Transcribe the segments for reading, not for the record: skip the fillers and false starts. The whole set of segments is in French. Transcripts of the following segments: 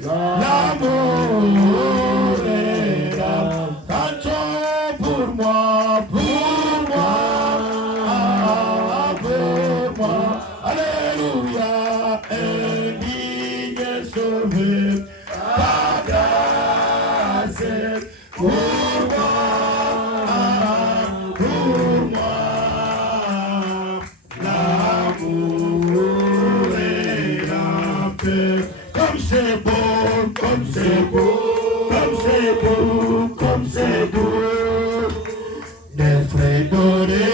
l'amour est là. Chantons pour moi, pour moi, pour moi. Alléluia, indigne sauvé, par grâce, pour moi, l'amour est la paix. Comme c'est beau, comme c'est beau, comme c'est beau, comme c'est beau, d'être donné,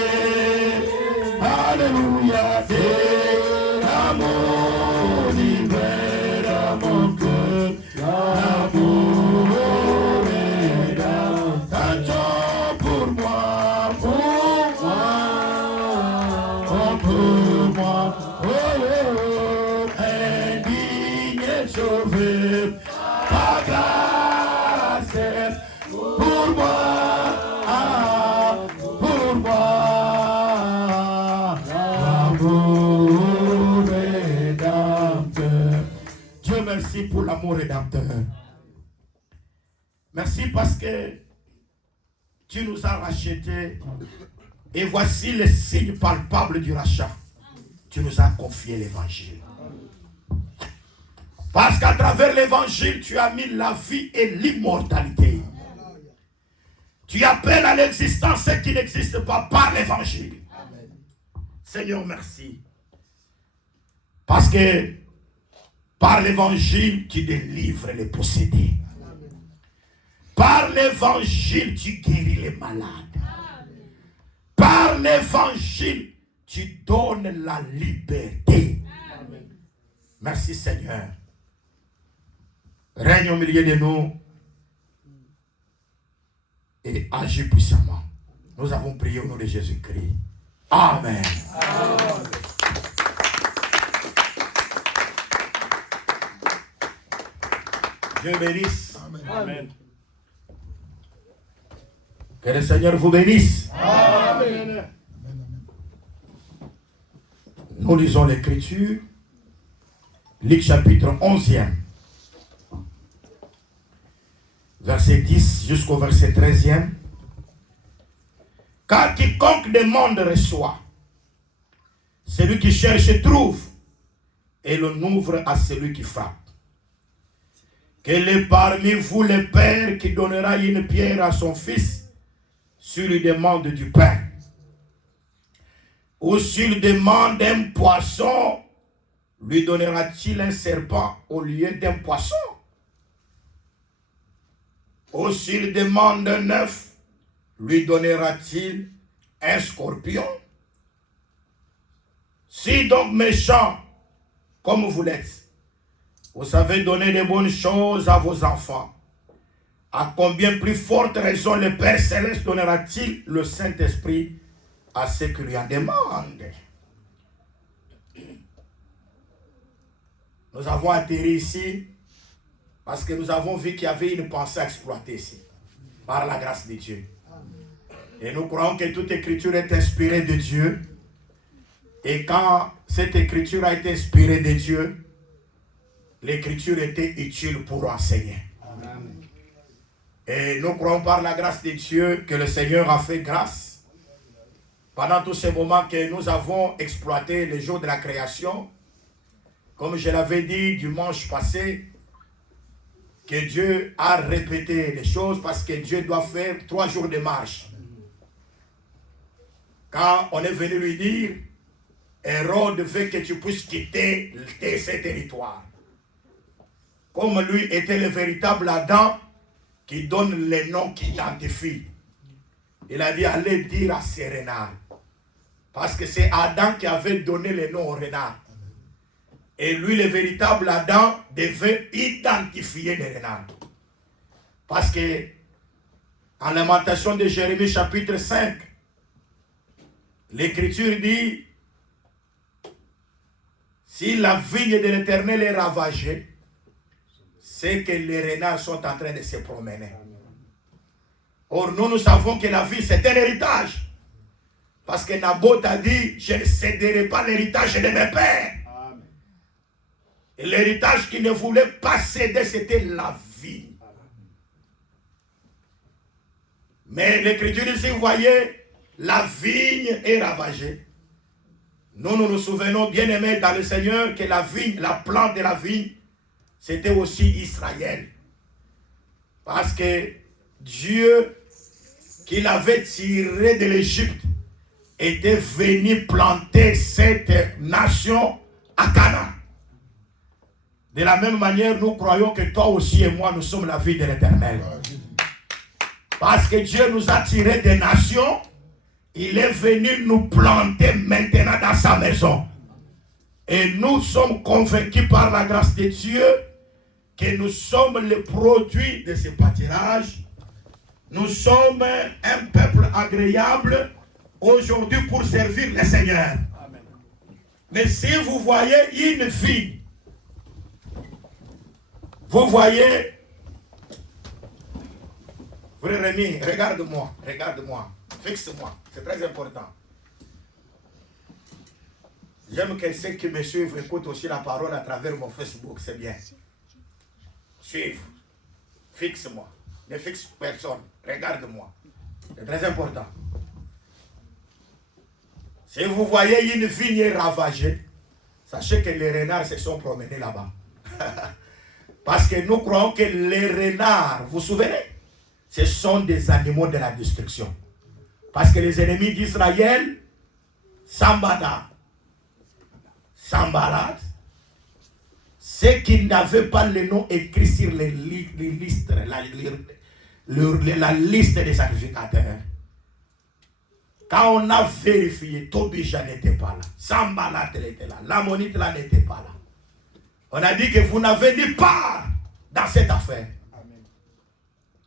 alléluia, de l'amour libère à mon cœur, l'amour est là, chantons pour moi, pour moi, oh, indigne sauvé, par grâce, pour moi, l'amour rédempteur. Dieu merci pour l'amour rédempteur. Merci parce que tu nous as rachetés et voici le signe palpable du rachat. Tu nous as confié l'évangile. Parce qu'à travers l'évangile, tu as mis la vie et l'immortalité. Tu appelles à l'existence ce qui n'existe pas par l'évangile. Seigneur, merci. Parce que par l'évangile, tu délivres les possédés. Par l'évangile, tu guéris les malades. Par l'évangile, tu donnes la liberté. Merci Seigneur. Règne au milieu de nous et agis puissamment. Nous avons prié au nom de Jésus-Christ. Amen. Amen. Dieu bénisse. Amen. Que le Seigneur vous bénisse. Amen. Nous lisons l'Écriture. Luc chapitre 11e. Verset 10 jusqu'au verset 13e. Car quiconque demande reçoit. Celui qui cherche trouve. Et l'on ouvre à celui qui frappe. Quel est parmi vous le père qui donnera une pierre à son fils s'il lui demande du pain? Ou s'il demande un poisson, lui donnera-t-il un serpent au lieu d'un poisson? Ou s'il demande un œuf, lui donnera-t-il un scorpion? Si donc méchant, comme vous l'êtes, vous savez donner de bonnes choses à vos enfants, à combien plus forte raison le Père Céleste donnera-t-il le Saint-Esprit à ceux qui lui en demandent? Nous avons atterri ici parce que nous avons vu qu'il y avait une pensée exploitée ici, par la grâce de Dieu. Et nous croyons que toute écriture est inspirée de Dieu. Et quand cette écriture a été inspirée de Dieu, l'écriture était utile pour enseigner. Amen. Et nous croyons par la grâce de Dieu que le Seigneur a fait grâce pendant tous ces moments que nous avons exploité les jours de la création. Comme je l'avais dit dimanche passé, que Dieu a répété les choses parce que Dieu doit faire 3 jours de marche. Quand on est venu lui dire, Hérode veut que tu puisses quitter ces territoires. Comme lui était le véritable Adam qui donne les noms qui identifient. Il a dit, allez dire à ces renards. Parce que c'est Adam qui avait donné les noms aux renards. Et lui, le véritable Adam, devait identifier les renards. Parce que, en Lamentation de Jérémie chapitre 5, l'Écriture dit, si la vigne de l'Éternel est ravagée, c'est que les renards sont en train de se promener. Or, nous savons que la vie, c'est un héritage. Parce que Naboth a dit, je ne céderai pas l'héritage de mes pères. L'héritage qu'il ne voulait pas céder, c'était la vigne. Mais l'Écriture ici, vous voyez, la vigne est ravagée. Nous nous souvenons, bien aimés dans le Seigneur, que la vigne, la plante de la vigne, c'était aussi Israël. Parce que Dieu, qu'il avait tiré de l'Égypte, était venu planter cette nation à Canaan. De la même manière, nous croyons que toi aussi et moi, nous sommes la vie de l'Éternel. Parce que Dieu nous a tirés des nations, il est venu nous planter maintenant dans sa maison. Et nous sommes convaincus par la grâce de Dieu que nous sommes les produits de ce pâturage. Nous sommes un peuple agréable aujourd'hui pour servir le Seigneur. Amen. Mais si vous voyez une vie, vous voyez, frère Rémi, regarde-moi, fixe-moi, c'est très important. J'aime que ceux qui me suivent écoutent aussi la parole à travers mon Facebook, c'est bien. Suive, fixe-moi, ne fixe personne, regarde-moi, c'est très important. Si vous voyez une vigne ravagée, sachez que les renards se sont promenés là-bas. Parce que nous croyons que les renards, vous vous souvenez, ce sont des animaux de la destruction. Parce que les ennemis d'Israël, Sambada, Sambalat, ceux qui n'avaient pas le nom écrit sur les listes, la liste des sacrificateurs, quand on a vérifié, Tobija n'était pas là, Sambalat était là, l'Ammonite là n'était pas là. On a dit que vous n'avez ni part dans cette affaire. Amen.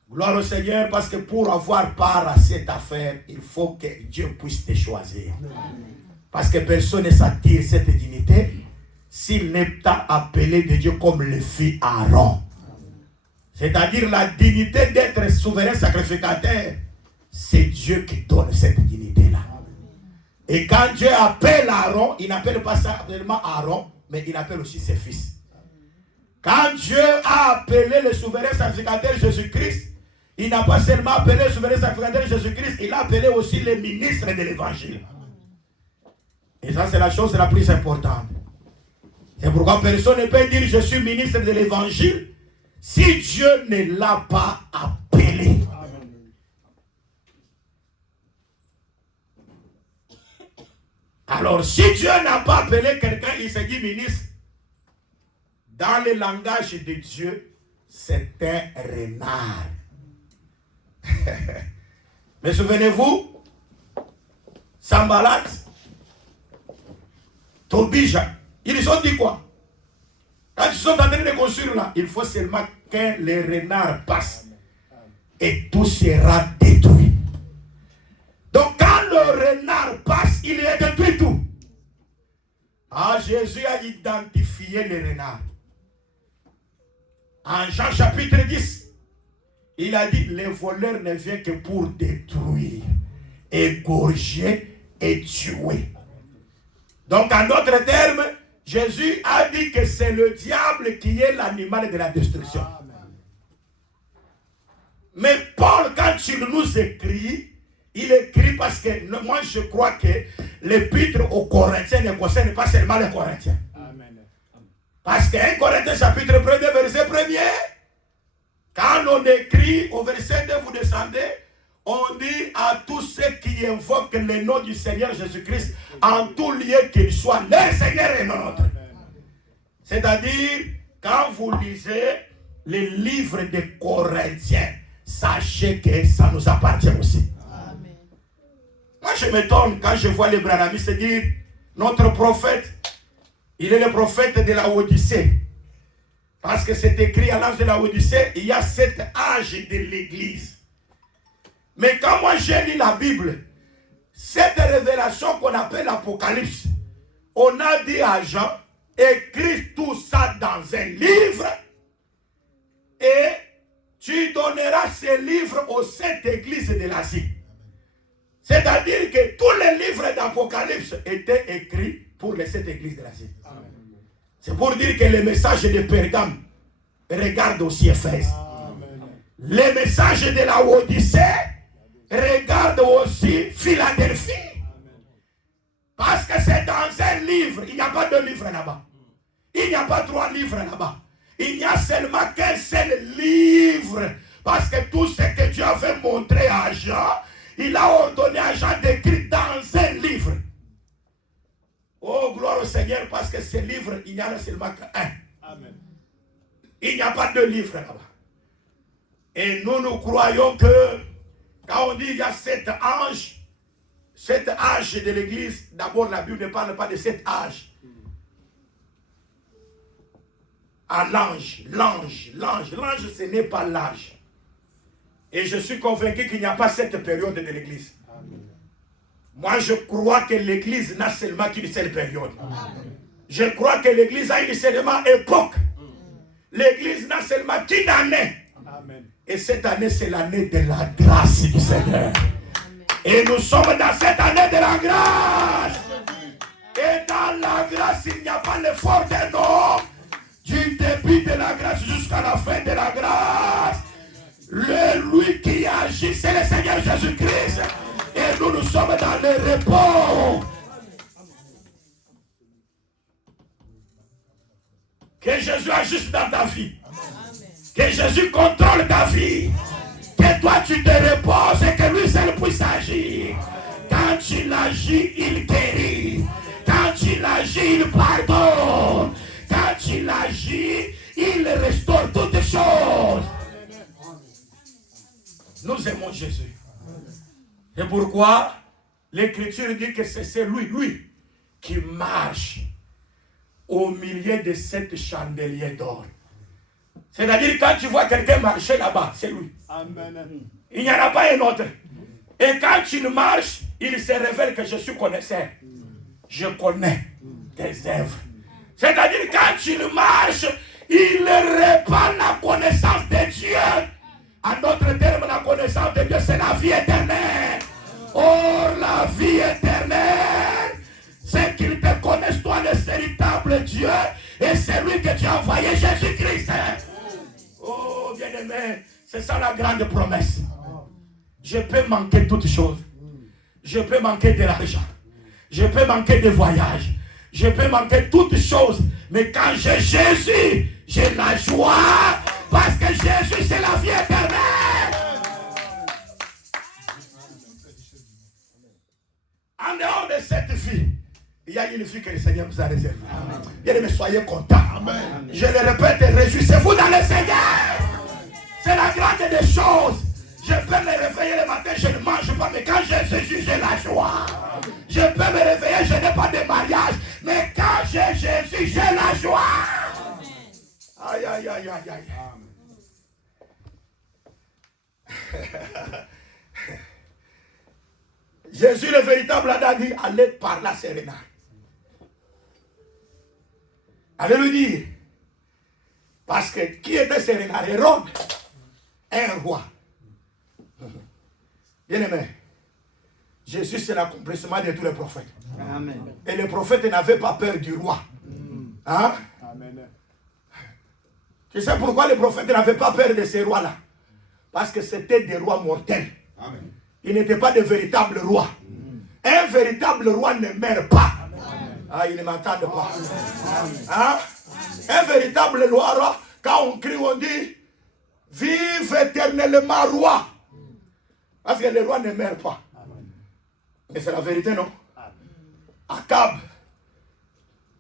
Gloire au Seigneur, parce que pour avoir part à cette affaire, il faut que Dieu puisse te choisir. Amen. Parce que personne ne s'attire cette dignité s'il n'est pas appelé de Dieu comme le fit Aaron. C'est-à-dire la dignité d'être souverain sacrificateur, c'est Dieu qui donne cette dignité-là. Et quand Dieu appelle Aaron, il n'appelle pas simplement Aaron, mais il appelle aussi ses fils. Quand Dieu a appelé le souverain sacrificateur Jésus-Christ, il n'a pas seulement appelé le souverain sacrificateur Jésus-Christ, il a appelé aussi les ministres de l'évangile. Et ça, c'est la chose la plus importante. C'est pourquoi personne ne peut dire je suis ministre de l'évangile si Dieu ne l'a pas appelé. Alors, si Dieu n'a pas appelé quelqu'un, il se dit ministre. Dans le langage de Dieu, c'est un renard. Mais souvenez-vous, Sambalat, Tobija, ils ont dit quoi? Quand ils sont en train de construire là, il faut seulement que les renards passent et tout sera détruit. Donc quand le renard passe, il est détruit tout. Ah, Jésus a identifié les renards. En Jean chapitre 10, il a dit, les voleurs ne viennent que pour détruire, égorger et tuer. Donc en d'autres termes, Jésus a dit que c'est le diable qui est l'animal de la destruction. Mais Paul, quand il nous écrit, il écrit parce que moi je crois que l'épître aux Corinthiens ne concerne pas seulement les Corinthiens. Parce que 1 Corinthiens chapitre 1 verset 1, quand on écrit au verset 2, vous descendez, on dit à tous ceux qui invoquent le nom du Seigneur Jésus-Christ, en tout lieu qu'il soit, le Seigneur est notre. C'est-à-dire, quand vous lisez les livres des Corinthiens, sachez que ça nous appartient aussi. Amen. Moi je m'étonne quand je vois les branhamistes dire, notre prophète, il est le prophète de la Odyssée. Parce que c'est écrit à l'âge de la Odyssée, il y a 7 âges de l'église. Mais quand moi j'ai lu la Bible, cette révélation qu'on appelle l'Apocalypse, on a dit à Jean, écris tout ça dans un livre et tu donneras ces livres aux 7 églises de l'Asie. C'est-à-dire que tous les livres d'Apocalypse étaient écrits pour les 7 églises de l'Asie. C'est pour dire que les messages de Pergame regardent aussi Éphèse. Les messages de la Odyssée regardent aussi Philadelphie. Parce que c'est dans un livre. Il n'y a pas deux livres là-bas. Il n'y a pas trois livres là-bas. Il n'y a seulement qu'un seul livre. Parce que tout ce que Dieu avait montré à Jean, il a ordonné à Jean d'écrire dans un livre. Oh, gloire au Seigneur, parce que ce livre, il n'y en a seulement qu'un. Amen. Il n'y a pas deux livres là-bas. Et nous croyons que, quand on dit il y a 7 âges de l'église, d'abord la Bible ne parle pas de 7 âges. À l'ange, l'ange, ce n'est pas l'âge. Et je suis convaincu qu'il n'y a pas cette période de l'église. Moi, je crois que l'église n'a seulement qu'une seule période. Je crois que l'église a une seulement époque. L'église n'a seulement qu'une année. Et cette année, c'est l'année de la grâce du Seigneur. Et nous sommes dans cette année de la grâce. Et dans la grâce, il n'y a pas l'effort d'un homme. Du début de la grâce jusqu'à la fin de la grâce. Lui qui agit, c'est le Seigneur Jésus-Christ. Et nous sommes dans le repos. Que Jésus agisse dans ta vie. Que Jésus contrôle ta vie. Que toi tu te reposes et que lui seul puisse agir. Quand il agit, il guérit. Quand il agit, il pardonne. Quand il agit, il restaure toutes choses. Nous aimons Jésus. C'est pourquoi l'Écriture dit que c'est lui qui marche au milieu de 7 chandeliers d'or. C'est-à-dire quand tu vois quelqu'un marcher là-bas, c'est lui. Amen. Il n'y en a pas un autre. Et quand il marche, il se révèle que je suis connaisseur. Je connais tes œuvres. C'est-à-dire quand il marche, il répand la connaissance de Dieu. En d'autres termes, la connaissance de Dieu, c'est la vie éternelle. Or, la vie éternelle, c'est qu'il te connaisse, toi, le véritable Dieu, et c'est lui que tu as envoyé, Jésus-Christ. Oh, bien-aimé, c'est ça la grande promesse. Je peux manquer toutes choses. Je peux manquer de l'argent. Je peux manquer de voyage. Je peux manquer toutes choses. Mais quand j'ai Jésus, j'ai la joie. Parce que Jésus, c'est la vie éternelle. En dehors de cette vie, il y a une vie que le Seigneur vous a réservée. Bien-aimés, soyez contents. Amen. Je le répète, réjouissez-vous dans le Seigneur. C'est la grande des choses. Je peux me réveiller le matin, je ne mange pas, mais quand j'ai Jésus, j'ai la joie. Je peux me réveiller, je n'ai pas de mariage, mais quand j'ai Jésus, j'ai la joie. Aïe, aïe, aïe, aïe, aïe. Jésus, le véritable Adam, dit, allez par la Serena. Allez lui dire. Parce que qui était Serena? Hérode, un roi. Bien-aimé, Jésus, c'est l'accomplissement de tous les prophètes. Amen. Et les prophètes n'avaient pas peur du roi. Hein? Amen. Tu sais pourquoi les prophètes n'avaient pas peur de ces rois-là? Parce que c'était des rois mortels. Amen. Ils n'étaient pas de véritables rois. Un véritable roi ne meurt pas. Amen. Ah, ils ne m'entendent pas. Hein? Un véritable roi, quand on crie, on dit, vive éternellement roi. Parce que les rois ne meurent pas. Mais c'est la vérité, non? Akab,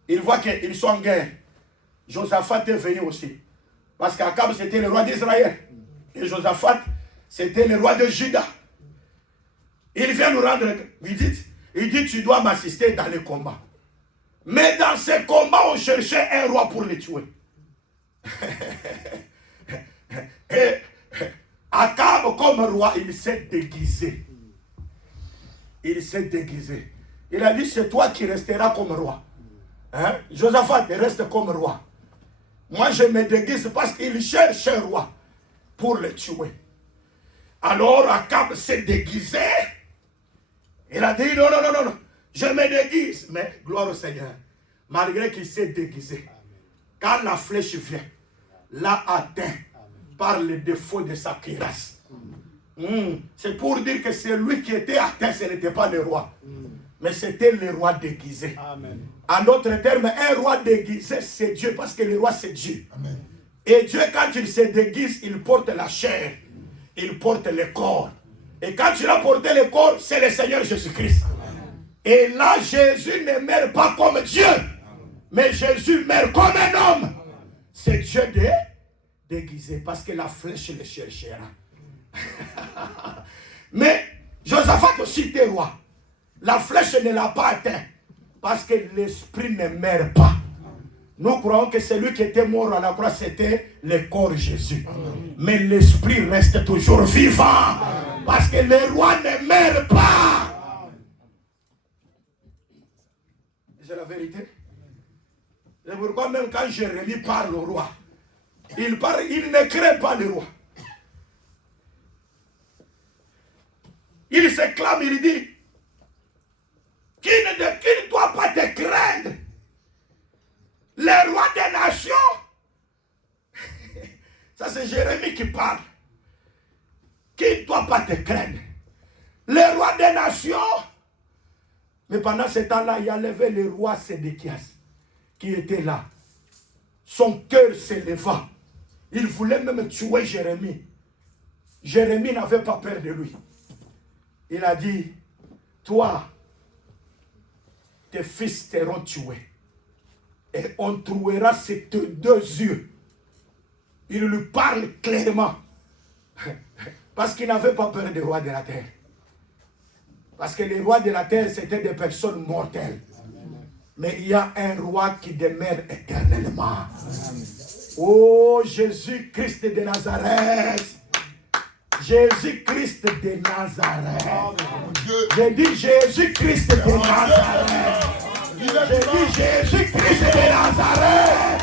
il voit qu'ils sont en guerre. Josaphat est venu aussi. Parce qu'Akab, c'était le roi d'Israël. Et Josaphat, c'était le roi de Juda. Il vient nous rendre visite. Il dit, tu dois m'assister dans le combat. Mais dans ce combat, on cherchait un roi pour le tuer. Et Akab, comme roi, il s'est déguisé. Il s'est déguisé. Il a dit, c'est toi qui resteras comme roi. Hein? Josaphat reste comme roi. Moi, je me déguise parce qu'il cherche un roi pour le tuer. Alors, Akab s'est déguisé. Il a dit, non, je me déguise. Mais, gloire au Seigneur, malgré qu'il s'est déguisé, quand la flèche vient, l'a atteint par le défaut de sa cuirasse. C'est pour dire que c'est lui qui était atteint, ce n'était pas le roi. Mais c'était le roi déguisé. Amen. En d'autres termes, un roi déguisé, c'est Dieu, parce que le roi, c'est Dieu. Amen. Et Dieu, quand il se déguise, il porte la chair, il porte le corps. Et quand il a porté le corps, c'est le Seigneur Jésus-Christ. Et là, Jésus ne meurt pas comme Dieu, mais Jésus meurt comme un homme. C'est Dieu déguisé, parce que la flèche le cherchera. Mais Josaphat aussi était roi. La flèche ne l'a pas atteint, parce que l'esprit ne meurt pas. Nous croyons que celui qui était mort à la croix, c'était le corps de Jésus. Amen. Mais l'esprit reste toujours vivant. Amen. Parce que le roi ne meurt pas. C'est la vérité. C'est pourquoi même quand Jérémie parle au roi, il ne craint pas le roi. Il s'éclame, il dit, qui ne doit pas te craindre? Le roi des nations. Ça c'est Jérémie qui parle. Qui ne doit pas te craindre? Le roi des nations. Mais pendant ce temps-là, il y avait le roi Sédéchias qui était là. Son cœur s'éleva. Il voulait même tuer Jérémie. Jérémie n'avait pas peur de lui. Il a dit, toi, tes fils seront tués. Et on trouvera ces deux yeux. Il lui parle clairement. Parce qu'il n'avait pas peur des rois de la terre. Parce que les rois de la terre, c'était des personnes mortelles. Mais il y a un roi qui demeure éternellement. Oh, Jésus-Christ de Nazareth. Jésus-Christ de Nazareth. J'ai dit Jésus-Christ de Nazareth. J'ai dit Jésus-Christ de Nazareth.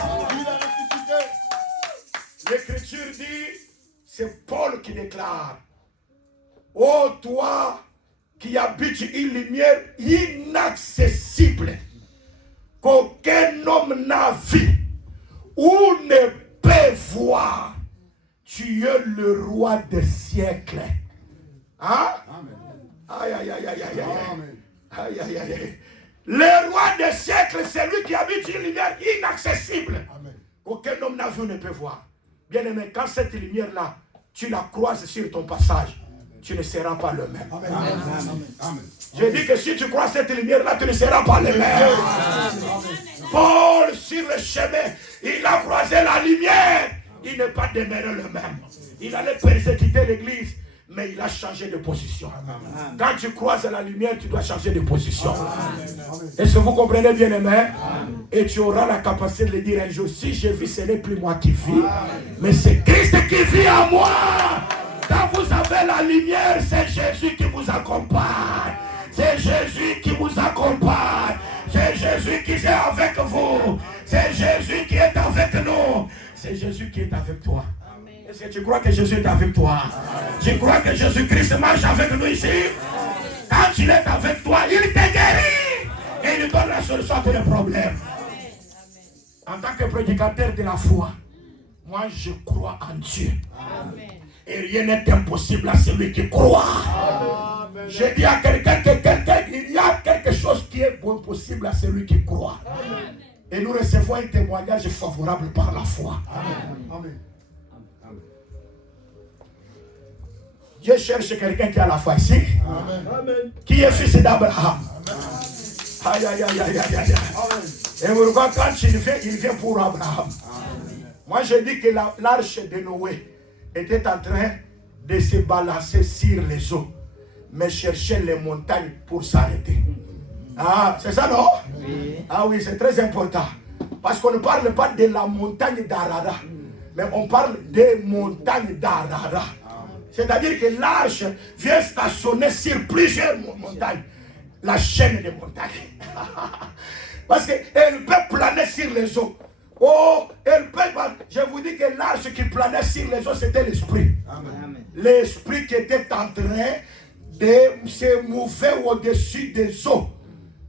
L'Écriture dit, c'est Paul qui déclare, ô toi qui habites une lumière inaccessible, qu'aucun homme n'a vu ou ne peut voir, tu es le roi des siècles. Hein? Aïe, aïe, aïe, aïe, aïe, aïe, aïe, aïe, aïe. Le roi des siècles, c'est lui qui habite une lumière inaccessible. Amen. Aucun homme n'a vu, ne peut voir. Bien aimé, quand cette lumière-là, tu la croises sur ton passage, tu ne seras pas le même. Amen. Amen. Amen. J'ai dit que si tu croises cette lumière-là, tu ne seras pas le même. Amen. Paul, sur le chemin, il a croisé la lumière. Il n'est pas demeuré le même. Il allait persécuter l'église, mais il a changé de position. Amen. Quand tu croises la lumière, tu dois changer de position. Est-ce que vous comprenez bien, aimé? Et tu auras la capacité de le dire un jour, si je vis, ce n'est plus moi qui vis, mais c'est Christ qui vit en moi. Quand vous avez la lumière, c'est Jésus qui vous accompagne. C'est Jésus qui vous accompagne. C'est Jésus qui est avec vous. C'est Jésus qui est avec nous. C'est Jésus qui est avec toi. Est-ce que tu crois que Jésus est avec toi? Tu crois que Jésus-Christ marche avec nous ici? Quand il est avec toi, il te guérit. Et il donne la solution à tous les problèmes. En tant que prédicateur de la foi, moi je crois en Dieu. Amen. Et rien n'est impossible à celui qui croit. Amen. Je dis à quelqu'un il y a quelque chose qui est possible à celui qui croit. Amen. Et nous recevons un témoignage favorable par la foi. Amen. Amen. Dieu cherche quelqu'un qui a la foi ici. Amen. Qui est fils d'Abraham. Aïe, aïe, aïe, aïe, aïe, aïe. Et pourquoi quand il vient pour Abraham. Amen. Moi je dis que l'arche de Noé était en train de se balancer sur les eaux, mais cherchait les montagnes pour s'arrêter. Ah, c'est ça, non? Oui. Ah oui, c'est très important. Parce qu'on ne parle pas de la montagne d'Arara, mais on parle des montagnes d'Arara. C'est-à-dire que l'arche vient stationner sur plusieurs montagnes. La chaîne des montagnes. Parce qu'elle peut planer sur les eaux. Oh, elle peut. Je vous dis que l'arche qui planait sur les eaux, c'était l'esprit. L'esprit qui était en train de se mouver au-dessus des eaux.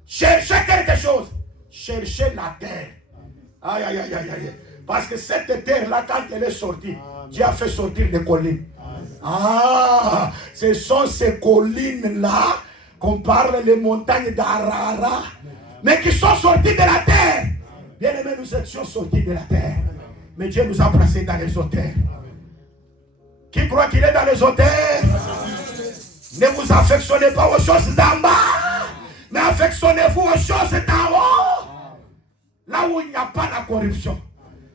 Cherchez quelque chose. Cherchez la terre. Aïe, aïe, aïe, aïe, aïe. Parce que cette terre-là, quand elle est sortie, Dieu a fait sortir des collines. Ah, ce sont ces collines-là qu'on parle, les montagnes d'Arara, mais qui sont sorties de la terre. Bien aimés, nous étions sortis de la terre, mais Dieu nous a placés dans les auteurs. Qui croit qu'il est dans les auteurs? Ne vous affectionnez pas aux choses d'en bas, mais affectionnez-vous aux choses d'en haut. Là où il n'y a pas la corruption,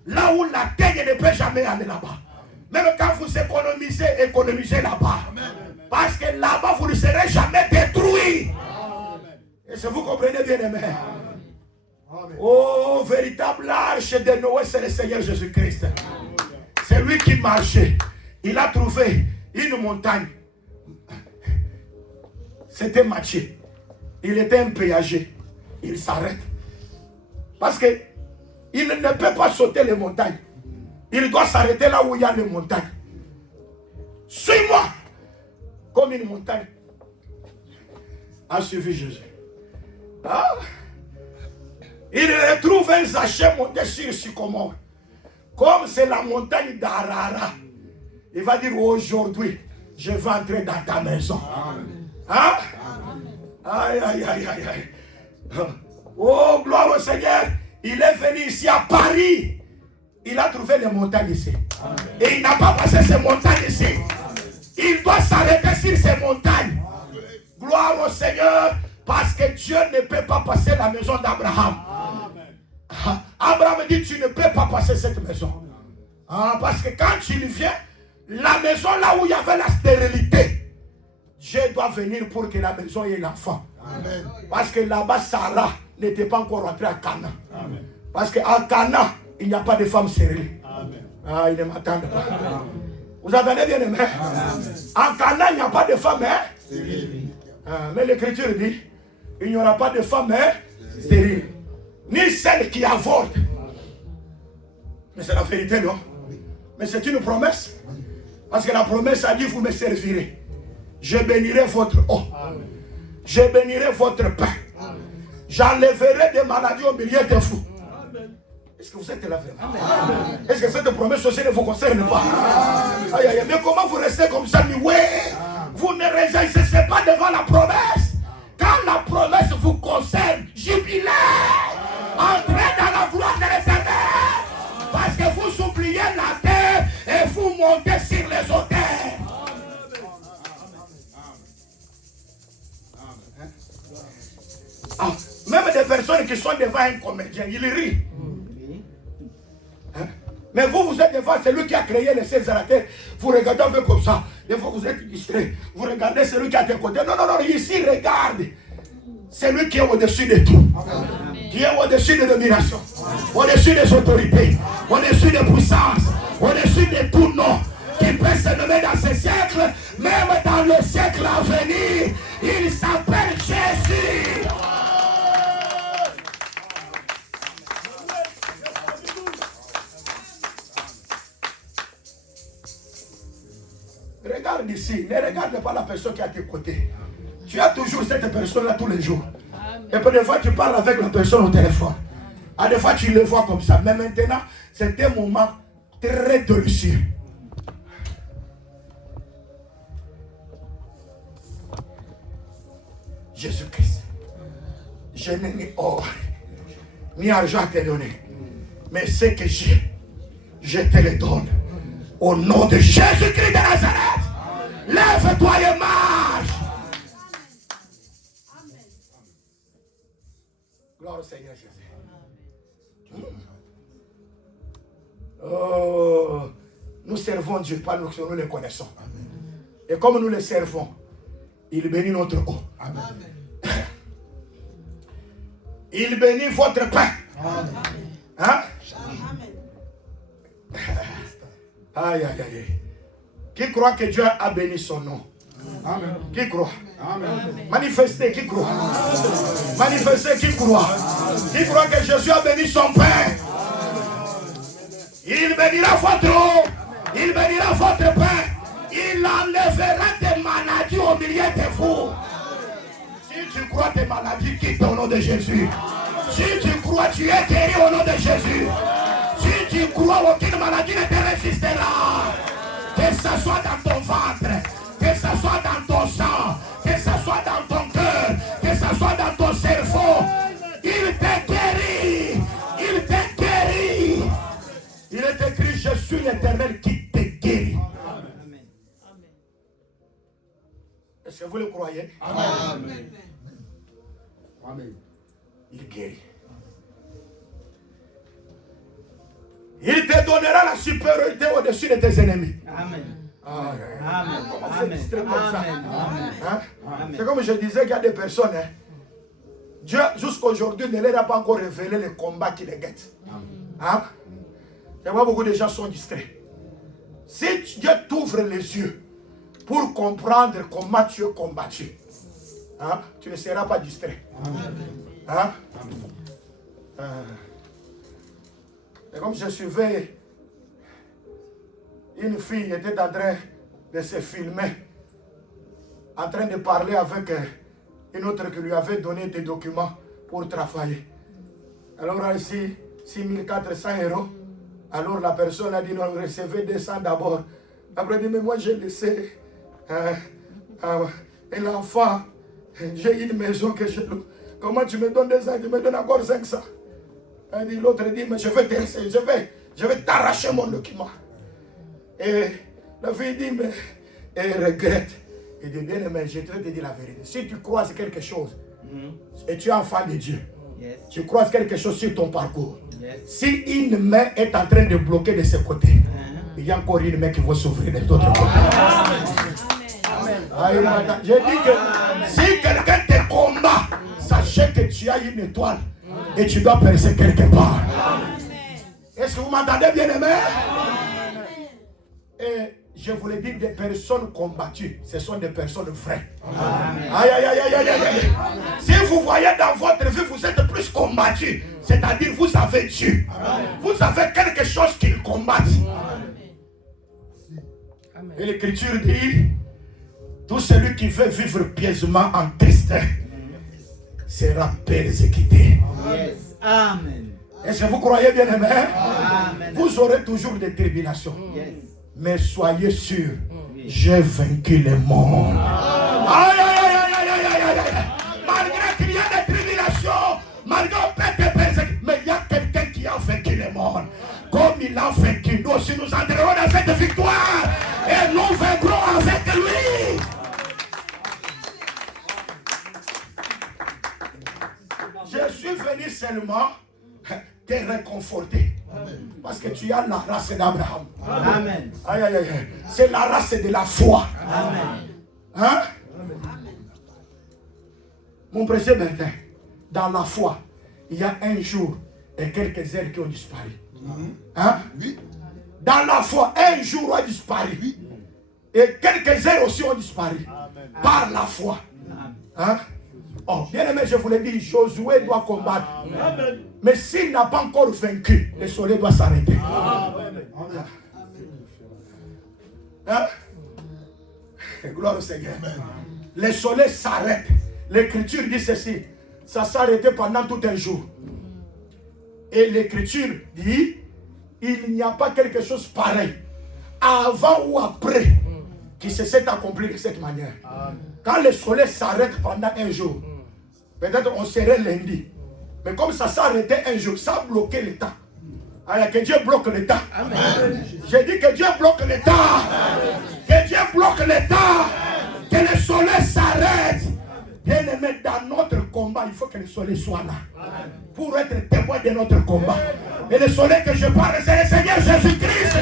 là où la terre ne peut jamais aller là-bas. Même quand vous économisez, économisez là-bas. Parce que là-bas, vous ne serez jamais détruits. Et si vous comprenez bien, aimé. Oh, véritable arche de Noé, c'est le Seigneur Jésus-Christ. C'est lui qui marchait. Il a trouvé une montagne. C'était Matthieu. Il était un péager. Il s'arrête. Parce que il ne peut pas sauter les montagnes. Il doit s'arrêter là où il y a les montagnes. Suis-moi. Comme une montagne a suivi Jésus. Ah. Il retrouve un sachet monté sur sycomore. Comme c'est la montagne d'Arara. Il va dire aujourd'hui, je vais entrer dans ta maison. Hein? Aïe, aïe, aïe, aïe, aïe. Oh, gloire au Seigneur. Il est venu ici à Paris. Il a trouvé les montagnes ici. Amen. Et il n'a pas passé ces montagnes ici. Amen. Il doit s'arrêter sur ces montagnes. Amen. Gloire au Seigneur. Parce que Dieu ne peut pas passer la maison d'Abraham. Abraham dit, tu ne peux pas passer cette maison. Parce que quand il vient, la maison là où il y avait la stérilité, Dieu doit venir pour que la maison ait l'enfant. Parce que là-bas, Sarah n'était pas encore rentrée à Cana. Parce qu'à Cana, il n'y a pas de femme stérile. Ah, il ne m'attendent pas. Amen. Vous entendez bien, amen? En Cana, il n'y a pas de femme stérile. Mais l'Écriture dit, il n'y aura pas de femme stérile. Ni celle qui avorte. Mais c'est la vérité, non? Mais c'est une promesse. Parce que la promesse a dit, vous me servirez. Je bénirai votre eau. Je bénirai votre pain. J'enlèverai des maladies au milieu de vous. Est-ce que vous êtes là vraiment? Est-ce que cette promesse aussi ne vous concerne pas? Aïe, aïe, mais comment vous restez comme ça? Vous ne réagissez pas devant la promesse. Quand la promesse vous concerne, jubilez. Entrez dans la gloire de l'Éternel. Parce que vous oubliez la terre et vous montez sur les auteurs. Ah, même des personnes qui sont devant un comédien, ils rient. Hein? Mais vous êtes devant celui qui a créé les cieux et la terre. Vous regardez un peu comme ça. Des fois, vous êtes distrait. Vous regardez celui qui a tes côtés. Non, non, non, ici, regarde. C'est lui qui est au-dessus de tout. Amen. Qui est au-dessus des dominations. Au-dessus des autorités. Au-dessus des puissances. Au-dessus de tout nom. Qui peut se nommer dans ce siècle. Même dans le siècle à venir. Il s'appelle Jésus. Regarde ici, ne regarde pas la personne qui est à tes côtés. Tu as toujours cette personne-là tous les jours. Amen. Et puis des fois tu parles avec la personne au téléphone. Ah, des fois tu le vois comme ça. Mais maintenant, c'est un moment très délicieux. Jésus-Christ, je n'ai ni or, ni argent à te donner. Mais ce que j'ai, je te le donne. Au nom de Jésus-Christ de Nazareth, lève-toi et marche. Amen. Gloire au Seigneur Jésus. Oh, nous servons Dieu, pas nous que nous le connaissons. Amen. Et comme nous le servons, il bénit notre eau. Amen. Il bénit votre pain. Amen. Hein? Amen. Aïe, aïe, aïe. Qui croit que Dieu a béni son nom? Amen. Qui croit? Amen. Manifestez, qui croit? Amen. Manifestez, qui croit? Amen. Qui croit que Jésus a béni son pain? Il bénira votre eau. Il bénira votre pain. Il enlèvera des maladies au milieu de vous. Si tu crois tes maladies, quitte au nom de Jésus. Si tu crois, tu es guéri au nom de Jésus. Si tu crois, aucune maladie ne te résistera. Que ce soit dans ton ventre, que ce soit dans ton sang, que ce soit dans ton cœur, que ce soit dans ton cerveau, il te guérit. Il te guérit. Il est écrit, je suis l'Éternel qui te guérit. Est-ce que vous le croyez? Amen. Amen. Il guérit. Il te donnera la supériorité au-dessus de tes ennemis. Amen. Amen. Comment Amen. c'est distrait comme ça? Amen. Hein? Amen. C'est comme je disais qu'il y a des personnes, hein, Dieu jusqu'à aujourd'hui ne leur a pas encore révélé le combat qui les guette. Hein? Et moi, beaucoup de gens sont distraits. Si Dieu t'ouvre les yeux pour comprendre comment tu es combattu, hein, tu ne seras pas distrait. Hein? Et comme je suivais une fille qui était en train de se filmer, en train de parler avec une autre qui lui avait donné des documents pour travailler. Alors ici, 6400 €. Alors la personne a dit, non, recevez 200 d'abord. Après, elle dit, mais moi j'ai laissé un enfant, j'ai une maison que je loue. Comment tu me donnes 200? Tu me donnes encore 500. L'autre dit, mais je vais t'arracher mon document. Et la fille dit, mais elle regrette. Il dit, bien aimé, je te dis la vérité. Si tu croises quelque chose, et tu es enfant de Dieu, tu croises quelque chose sur ton parcours, si une main est en train de bloquer de ce côté, il y a encore une main qui va s'ouvrir de l'autre côté. J'ai dit que si quelqu'un te combat, sachez que tu as une étoile et tu dois percer quelque part. Est-ce que vous m'entendez, bien aimé? Et je vous l'ai dit, des personnes combattues, ce sont des personnes vraies. Aïe, aïe, aïe, aïe, aïe, aïe. Si vous voyez dans votre vie, vous êtes plus combattu, c'est-à-dire vous avez Dieu. Vous avez quelque chose qui combat. Et l'Écriture dit, tout celui qui veut vivre pieusement en Christ sera persécuté. Amen. Est-ce que vous croyez, bien aimé? Amen. Vous aurez toujours des tribulations. Mais soyez sûrs, j'ai vaincu le monde. Aïe, aïe, aïe, aïe, aïe, aïe, aïe. Malgré qu'il y a des tribulations, malgré qu'on peut te persécuter, mais il y a quelqu'un qui a vaincu le monde. Comme il a vaincu, nous aussi nous entrerons dans cette victoire. Et nous vaincrons avec lui. Je suis venu seulement te réconforter. Parce que tu as la race d'Abraham. Amen. Aïe, aïe, aïe. C'est la race de la foi. Amen. Hein? Mon précieux Bertin, dans la foi, il y a un jour et quelques heures qui ont disparu. Hein? Oui. Dans la foi, un jour a disparu. Et quelques heures aussi ont disparu. Par la foi. Hein? Oh, bien aimé, je vous l'ai dit, Josué doit combattre. Amen. Mais s'il n'a pas encore vaincu, le soleil doit s'arrêter. Hein? Gloire au Seigneur. Le soleil s'arrête. L'Écriture dit ceci. Ça s'arrêtait pendant tout un jour. Et l'Écriture dit, il n'y a pas quelque chose pareil, avant ou après, qui se s'est accompli de cette manière. Quand le soleil s'arrête pendant un jour, peut-être on serait lundi. Mais comme ça s'arrêtait un jour, ça a bloqué le temps. Alors que Dieu bloque le temps. J'ai dit que Dieu bloque le temps. Que Dieu bloque le temps. Que le soleil s'arrête. Bien aimé, dans notre combat, il faut que le soleil soit là. Pour être témoin de notre combat. Et le soleil que je parle, c'est le Seigneur Jésus-Christ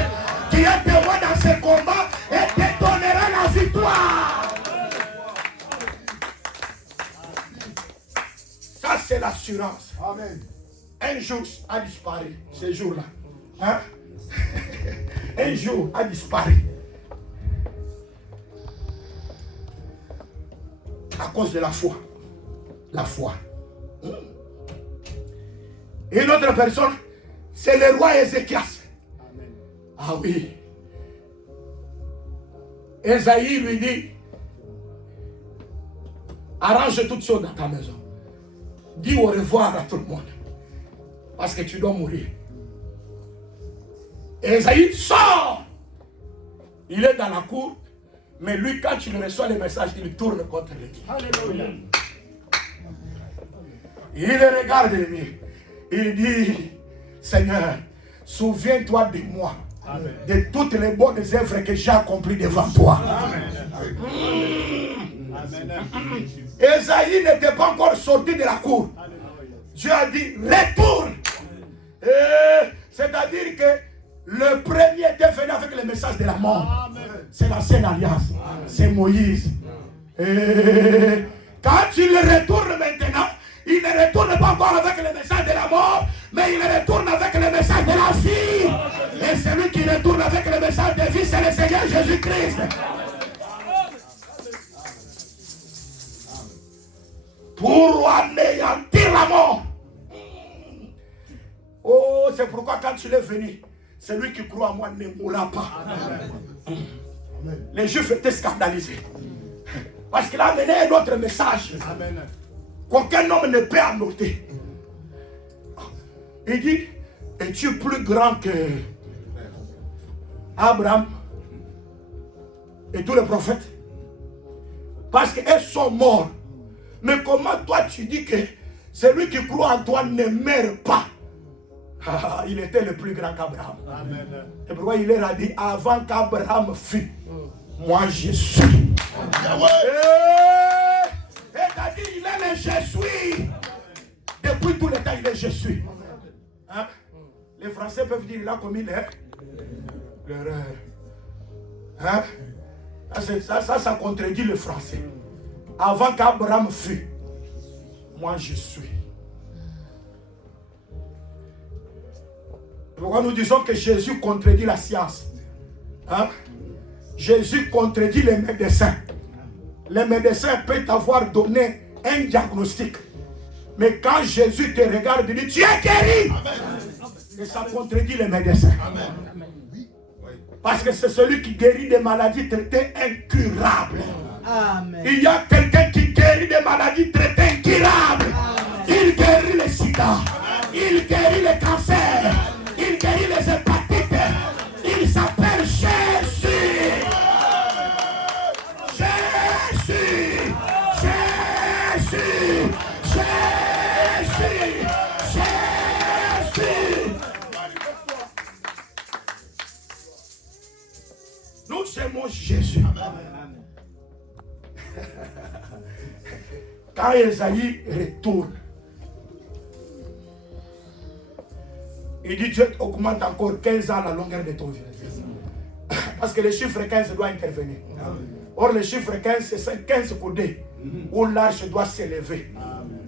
qui est témoin dans ce combat et te donnera la victoire. Ça, c'est l'assurance. Amen. Un jour a disparu, ce jour-là. Hein? Un jour a disparu. À cause de la foi. La foi. Et une autre personne, c'est le roi Ézéchias. Ah oui. Esaïe lui dit, arrange toutes choses dans ta maison. Dis au revoir à tout le monde. Parce que tu dois mourir. Et Esaïe sort. Il est dans la cour. Mais lui, quand il reçoit les messages, il tourne contre l'équipe. Alléluia. Il regarde le mur. Il dit, Seigneur, souviens-toi de moi. Amen. De toutes les bonnes œuvres que j'ai accomplies devant toi. Esaïe n'était pas encore sorti de la cour. Dieu a dit, retourne. C'est-à-dire que le premier était venu avec le message de la mort. C'est l'ancienne alliance. C'est Moïse. Et quand il retourne maintenant, il ne retourne pas encore avec le message de la mort, mais il retourne avec le message de la vie. Et celui qui retourne avec le message de vie, c'est le Seigneur Jésus-Christ. Pour anéantir la mort. Oh, c'est pourquoi quand tu es venu, celui qui croit en moi ne mourra pas. Amen. Les Juifs étaient scandalisés. Parce qu'il a amené un autre message. Amen. Qu'aucun homme ne peut annoter. Il dit, es-tu plus grand que Abraham et tous les prophètes? Parce qu'elles sont morts. Mais comment toi tu dis que celui qui croit en toi ne meurt pas? Il était le plus grand qu'Abraham. Et pourquoi il leur a dit, avant qu'Abraham fût, moi je suis. C'est-à-dire, il est le je suis. Depuis tout le temps, il est je suis. Hein? Les Français peuvent dire, il a commis l'erreur. Hein? Ça contredit le français. Avant qu'Abraham fût, moi je suis. Pourquoi nous disons que Jésus contredit la science? Hein? Jésus contredit les médecins. Les médecins peuvent t'avoir donné un diagnostic. Mais quand Jésus te regarde, il dit, tu es guéri. Amen. Et ça contredit les médecins. Amen. Parce que c'est celui qui guérit des maladies traitées incurables. Amen. Il y a quelqu'un qui guérit des maladies traitées incurables. Amen. Il guérit le sida. Il guérit le cancer. Il guérit les hépatites. Il s'appelle Jésus. Jésus. Jésus. Jésus. Jésus. Nous aimons Jésus. Amen. Quand Esaïe retourne, il dit, Dieu augmente encore 15 ans la longueur de ton vie. Parce que le chiffre 15 doit intervenir. Or, le chiffre 15, c'est 15 coudées où l'arche doit s'élever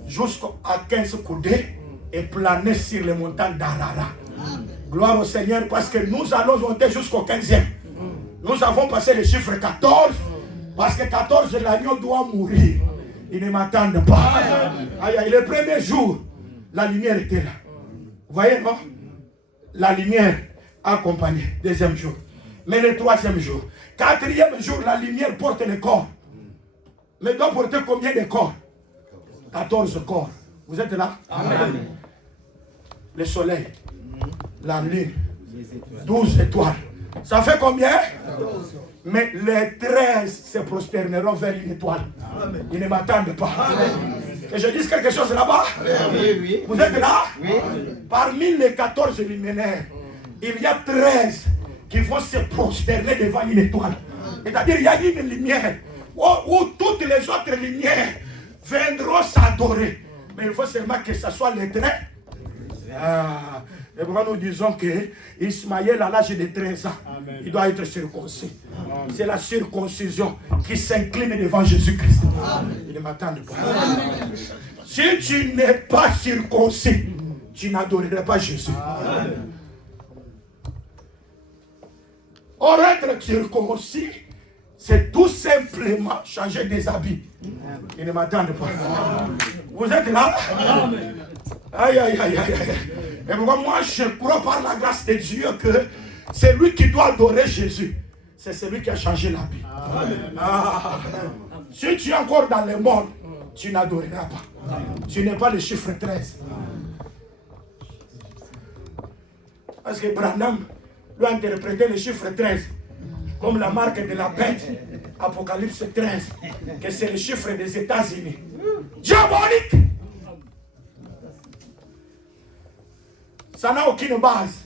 jusqu'à 15 coudées et planer sur les montagnes d'Arara. Gloire au Seigneur, parce que nous allons monter jusqu'au 15e. Nous avons passé le chiffre 14, parce que 14, l'agneau doit mourir. Ils ne m'attendent pas. Aïe, aïe, le premier jour, la lumière était là. Vous voyez, non? La lumière accompagnée. Deuxième jour. Mais le troisième jour. Quatrième jour, la lumière porte le corps. Mais doit porter combien de corps? 14 corps. Vous êtes là? Amen. Le soleil, la lune, 12 étoiles. Ça fait combien? 14. Mais les 13 se prosterneront vers une étoile. Amen. Ils ne m'attendent pas. Amen. Que je dise quelque chose là-bas? Oui, oui. Vous êtes là? Oui. Parmi les 14 luminaires, il y a 13 qui vont se prosterner devant une étoile. C'est-à-dire, il y a une lumière où toutes les autres lumières viendront s'adorer. Mais il faut seulement que ce soit les 13. Et pourquoi nous disons que Ismaël à l'âge de 13 ans, amen, il doit être circoncis. C'est la circoncision qui s'incline devant Jésus-Christ. Il ne m'attend pas. Amen. Si tu n'es pas circoncis, tu n'adoreras pas Jésus. Amen. Or, être circoncis, c'est tout simplement changer des habits. Il ne m'attend pas. Amen. Vous êtes là? Amen. Aïe, aïe, aïe, aïe, aïe. Et pourquoi moi je crois par la grâce de Dieu que c'est lui qui doit adorer Jésus. C'est celui qui a changé la vie. Si tu es encore dans le monde, tu n'adoreras pas. Tu n'es pas le chiffre 13. Parce que Branham lui a interprété le chiffre 13 comme la marque de la bête. Apocalypse 13, que c'est le chiffre des États-Unis. Diabolique! Ça n'a aucune base.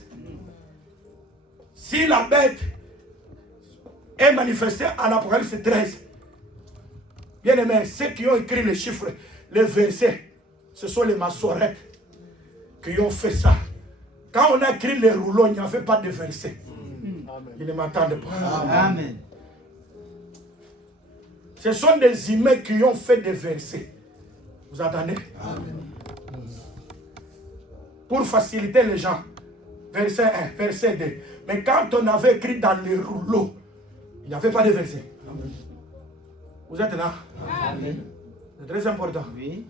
Si la bête est manifestée en Apocalypse 13, bien aimé, ceux qui ont écrit les chiffres, les versets, ce sont les massorettes qui ont fait ça. Quand on a écrit les rouleaux, il n'y avait pas de versets. Ils ne m'entendent pas. Amen. Ce sont des humains qui ont fait des versets. Vous entendez? Amen. Pour faciliter les gens. Verset 1, verset 2. Mais quand on avait écrit dans les rouleaux, il n'y avait pas de verset. Amen. Vous êtes là? Amen. C'est très important. Oui.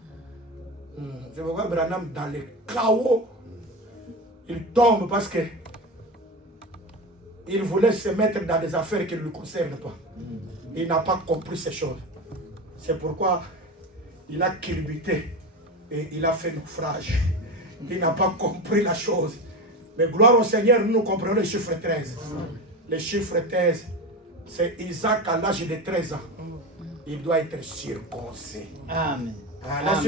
C'est pourquoi Branham, dans le chaos, il tombe parce que il voulait se mettre dans des affaires qui ne le concernent pas. Il n'a pas compris ces choses. C'est pourquoi il a culbuté et il a fait naufrage. Il n'a pas compris la chose. Mais gloire au Seigneur, nous comprenons le chiffre 13. Le chiffre 13, c'est Isaac à l'âge de 13 ans. Il doit être circoncis. Amen. La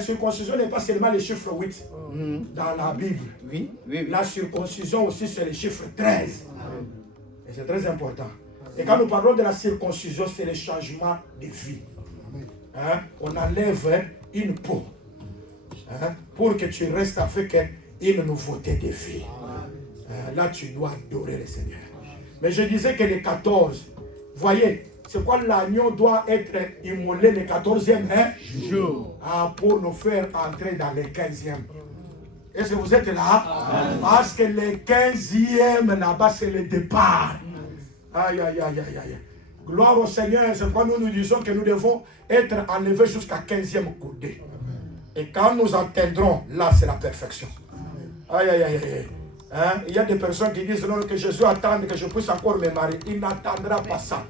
circoncision n'est pas seulement le chiffre 8 dans la Bible. Oui, oui, oui. La circoncision aussi, c'est le chiffre 13. Et c'est très important. Et quand nous parlons de la circoncision, c'est le changement de vie. Hein? On enlève une peau pour que tu restes avec une nouveauté de vie. Là, tu dois adorer le Seigneur. Mais je disais que les 14, voyez, c'est quoi l'agneau doit être immolé le 14e jour pour nous faire entrer dans le 15e. Est-ce que vous êtes là? Parce que le 15e là-bas, c'est le départ. Aïe, aïe, aïe, aïe, aïe. Gloire au Seigneur, c'est pourquoi nous disons que nous devons être enlevés jusqu'à 15e coudée. Et quand nous atteindrons, là, c'est la perfection. Aïe, aïe, aïe, aïe. Hein? Il y a des personnes qui disent non, que Jésus attende que je puisse encore me marier. Il n'attendra pas ça.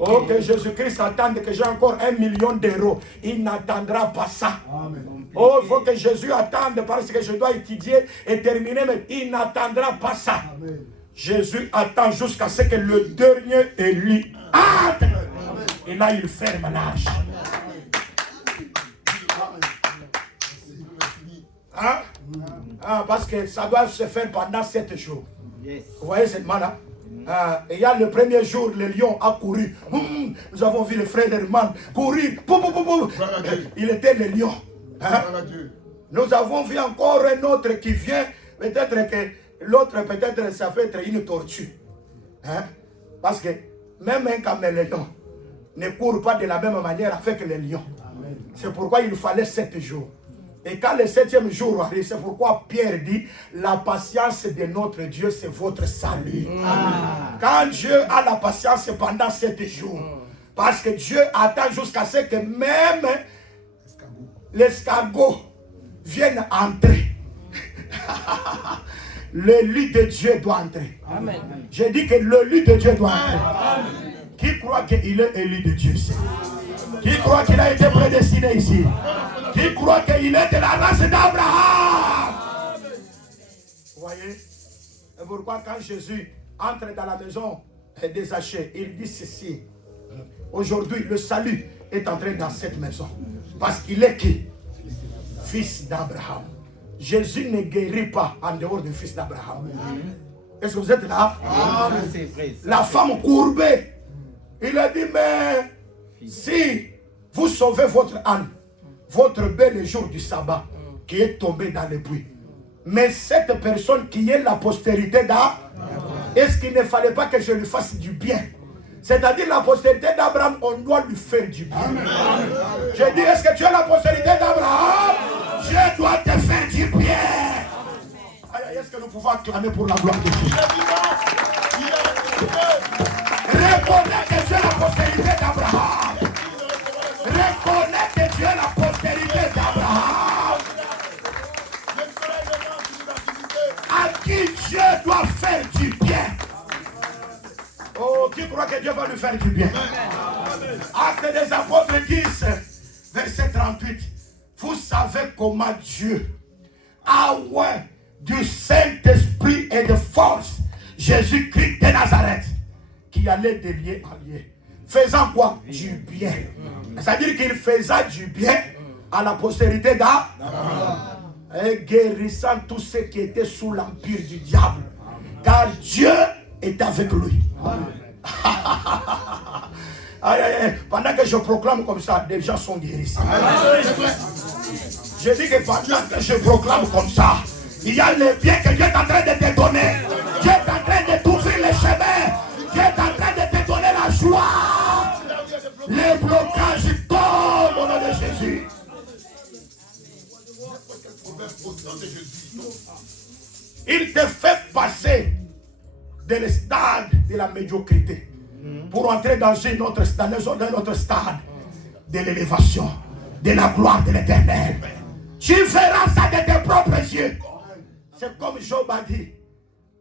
Oh, que Jésus-Christ attende que j'ai encore 1 million d'euros. Il n'attendra pas ça. Oh, il faut que Jésus attende parce que je dois étudier et terminer, mais il n'attendra pas ça. Amen. Jésus attend jusqu'à ce que le dernier élu entre. Et là, il ferme l'âge. Hein? Parce que ça doit se faire pendant 7 jours. Yes. Vous voyez cette main-là? Et il y a le premier jour, le lion a couru. Nous avons vu le frère Herman courir. Il était le lion. Hein? Nous avons vu encore un autre qui vient. Peut-être que l'autre, peut-être, ça peut être une tortue. Hein? Parce que même un caméléon ne court pas de la même manière avec les lions. C'est pourquoi il fallait 7 jours. Et quand le 7e jour arrive, c'est pourquoi Pierre dit, la patience de notre Dieu, c'est votre salut. Quand Dieu a la patience pendant 7 jours, parce que Dieu attend jusqu'à ce que même l'escargot vienne entrer. Le lit de Dieu doit entrer. Amen. J'ai dit que le lit de Dieu doit entrer. Amen. Qui croit qu'il est élu de Dieu ici? Qui croit qu'il a été prédestiné ici? Qui croit qu'il est de la race d'Abraham? Vous voyez? Et pourquoi quand Jésus entre dans la maison des Zachée, il dit ceci. Aujourd'hui, le salut est entré dans cette maison. Parce qu'il est qui? Fils d'Abraham. Jésus ne guérit pas en dehors du fils d'Abraham. Est-ce que vous êtes là? La femme courbée. Il a dit, mais si vous sauvez votre âne, votre bel le jour du sabbat, qui est tombé dans le puits, mais cette personne qui est la postérité d'Abraham, est-ce qu'il ne fallait pas que je lui fasse du bien? C'est-à-dire la postérité d'Abraham, on doit lui faire du bien. J'ai dit, est-ce que tu es la postérité d'Abraham? Dieu doit te faire du bien. Est-ce que nous pouvons acclamer pour la gloire de Dieu? Reconnais que tu es la postérité d'Abraham. Reconnais que tu es la postérité d'Abraham. À qui Dieu doit faire du bien. Oh, qui croit que Dieu va lui faire du bien? Actes des Apôtres 10, verset 38. Vous savez comment Dieu a oint du Saint-Esprit et de force, Jésus-Christ de Nazareth, qui allait de lieu en lieu, faisant quoi? Du bien. C'est-à-dire qu'il faisait du bien à la postérité d'Abraham, et guérissant tous ceux qui étaient sous l'empire du diable, car Dieu est avec lui. Aïe, aïe, aïe. Pendant que je proclame comme ça, des gens sont guéris. Je dis que pendant que je proclame comme ça, il y a le bien que Dieu est en train de te donner. Dieu est en train de t'ouvrir les chemins. Dieu est en train de te donner la joie. Les blocages tombent au nom de Jésus. Il te fait passer de le stade de la médiocrité pour entrer dans un autre stade de l'élévation, de la gloire de l'Éternel. Tu verras ça de tes propres yeux. C'est comme Job a dit: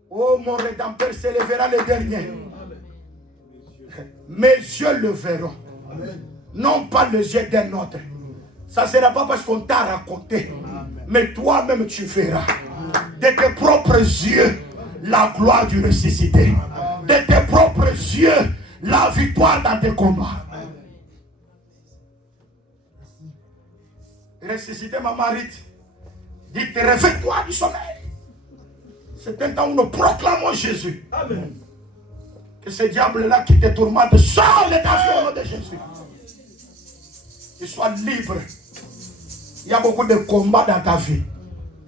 oh, mon Rédempteur s'élèvera le dernier. Mes yeux le verront. Non pas les yeux d'un autre. Ça ne sera pas parce qu'on t'a raconté. Mais toi-même tu verras de tes propres yeux la gloire du ressuscité. De tes propres yeux la victoire dans tes combats. Ressuscité ma marite. Dites, réveille-toi du sommeil. C'est un temps où nous proclamons Jésus. Amen. Que ce diable-là qui te tourmente sort de ta vie au nom de Jésus. Qu'il soit libre. Il y a beaucoup de combats dans ta vie.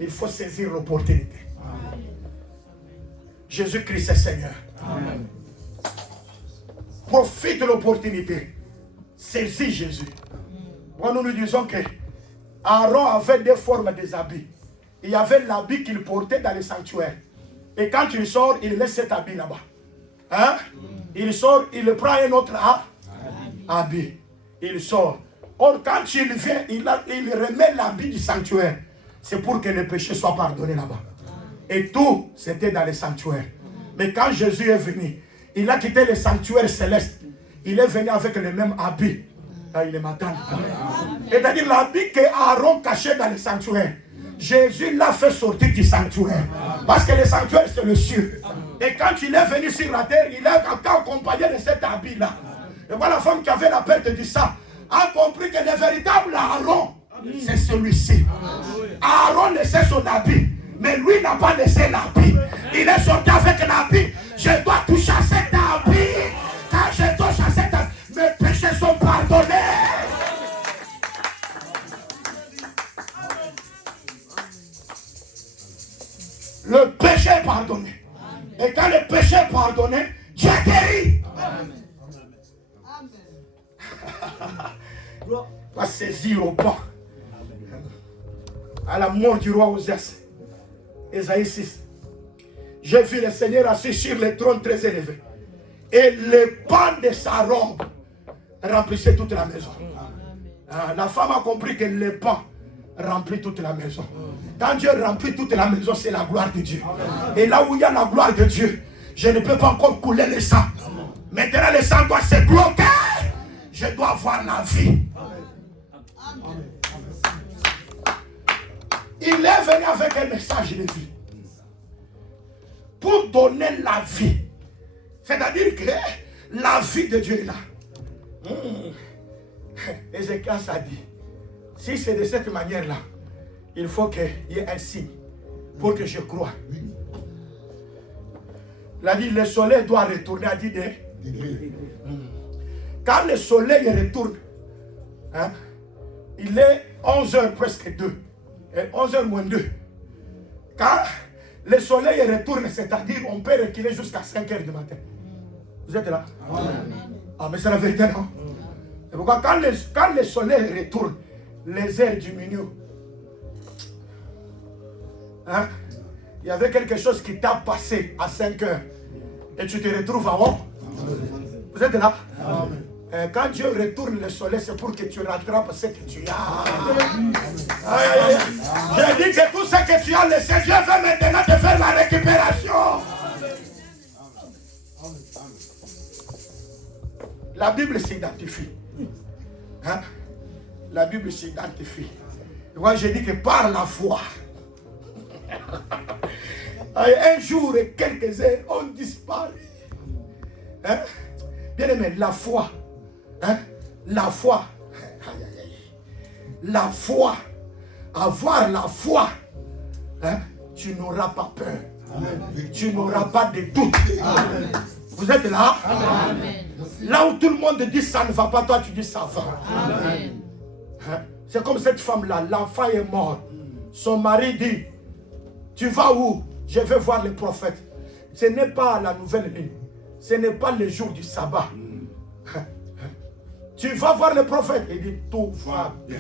Il faut saisir l'opportunité. Jésus-Christ est Seigneur. Amen. Profite de l'opportunité. Saisis Jésus. Moi, nous disons que Aaron avait des formes des habits. Il y avait l'habit qu'il portait dans le sanctuaire. Et quand il sort, il laisse cet habit là-bas. Hein? Il sort, il prend un autre habit. Il sort. Or, quand il vient, il remet l'habit du sanctuaire. C'est pour que les péchés soient pardonnés là-bas. Et tout, c'était dans le sanctuaire. Mais quand Jésus est venu, il a quitté le sanctuaire céleste. Il est venu avec le même habit. Là, il est matin. C'est-à-dire l'habit que Aaron cachait dans le sanctuaire. Jésus l'a fait sortir du sanctuaire. Parce que le sanctuaire, c'est le ciel. Et quand il est venu sur la terre, il est accompagné de cet habit-là. Et voilà la femme qui avait la perte du sang a compris que le véritable Aaron, c'est celui-ci. Aaron laissait son habit, mais lui n'a pas laissé l'habit. Il est sorti avec l'habit. Je dois toucher à cet habit. Quand je touche à cet habit, mes péchés sont pardonnés. Le péché est pardonné. Et quand le péché est pardonné, Dieu guérit. Va saisir au pas. À la mort du roi Osès. Ésaïe 6. J'ai vu le Seigneur assis sur le trône très élevé. Et le pan de sa robe remplissait toute la maison. La femme a compris que le pan remplit toute la maison. Quand Dieu remplit toute la maison, c'est la gloire de Dieu. Et là où il y a la gloire de Dieu, je ne peux pas encore couler le sang. Maintenant, le sang doit se bloquer. Je dois avoir la vie. Il est venu avec un message de vie. Pour donner la vie. C'est-à-dire que la vie de Dieu est là. Ézéchiel a dit, si c'est de cette manière-là, il faut qu'il y ait un signe pour que je croie. Il a dit, le soleil doit retourner à 10 degrés. Quand le soleil retourne, hein, il est 11h presque 2. 11h moins 2. Quand le soleil retourne, c'est-à-dire on peut reculer jusqu'à 5h du matin. Vous êtes là? Ah, mais c'est la vérité, non? C'est pourquoi quand le soleil retourne, les heures diminuent. Hein? Il y avait quelque chose qui t'a passé à 5 heures et tu te retrouves en haut. Vous êtes là? Quand Dieu retourne le soleil, c'est pour que tu rattrapes ce que tu as. J'ai dit que tout ce que tu as laissé, Dieu veut maintenant te faire la récupération. La Bible s'identifie. Hein? La Bible s'identifie. Moi, j'ai dit que par la foi, Un jour et quelques heures ont disparu. Hein? Bien aimé, la foi. Hein? La foi. La foi. Avoir la foi. Hein? Tu n'auras pas peur. Amen. Tu n'auras pas de doute. Amen. Vous êtes là? Amen. Là où tout le monde dit ça ne va pas, toi tu dis ça va. Amen. Hein? C'est comme cette femme-là, l'enfant est mort. Son mari dit, tu vas où? Je vais voir le prophète. Ce n'est pas la nouvelle lune. Ce n'est pas le jour du sabbat. Tu vas voir le prophète. Il dit, tout va bien.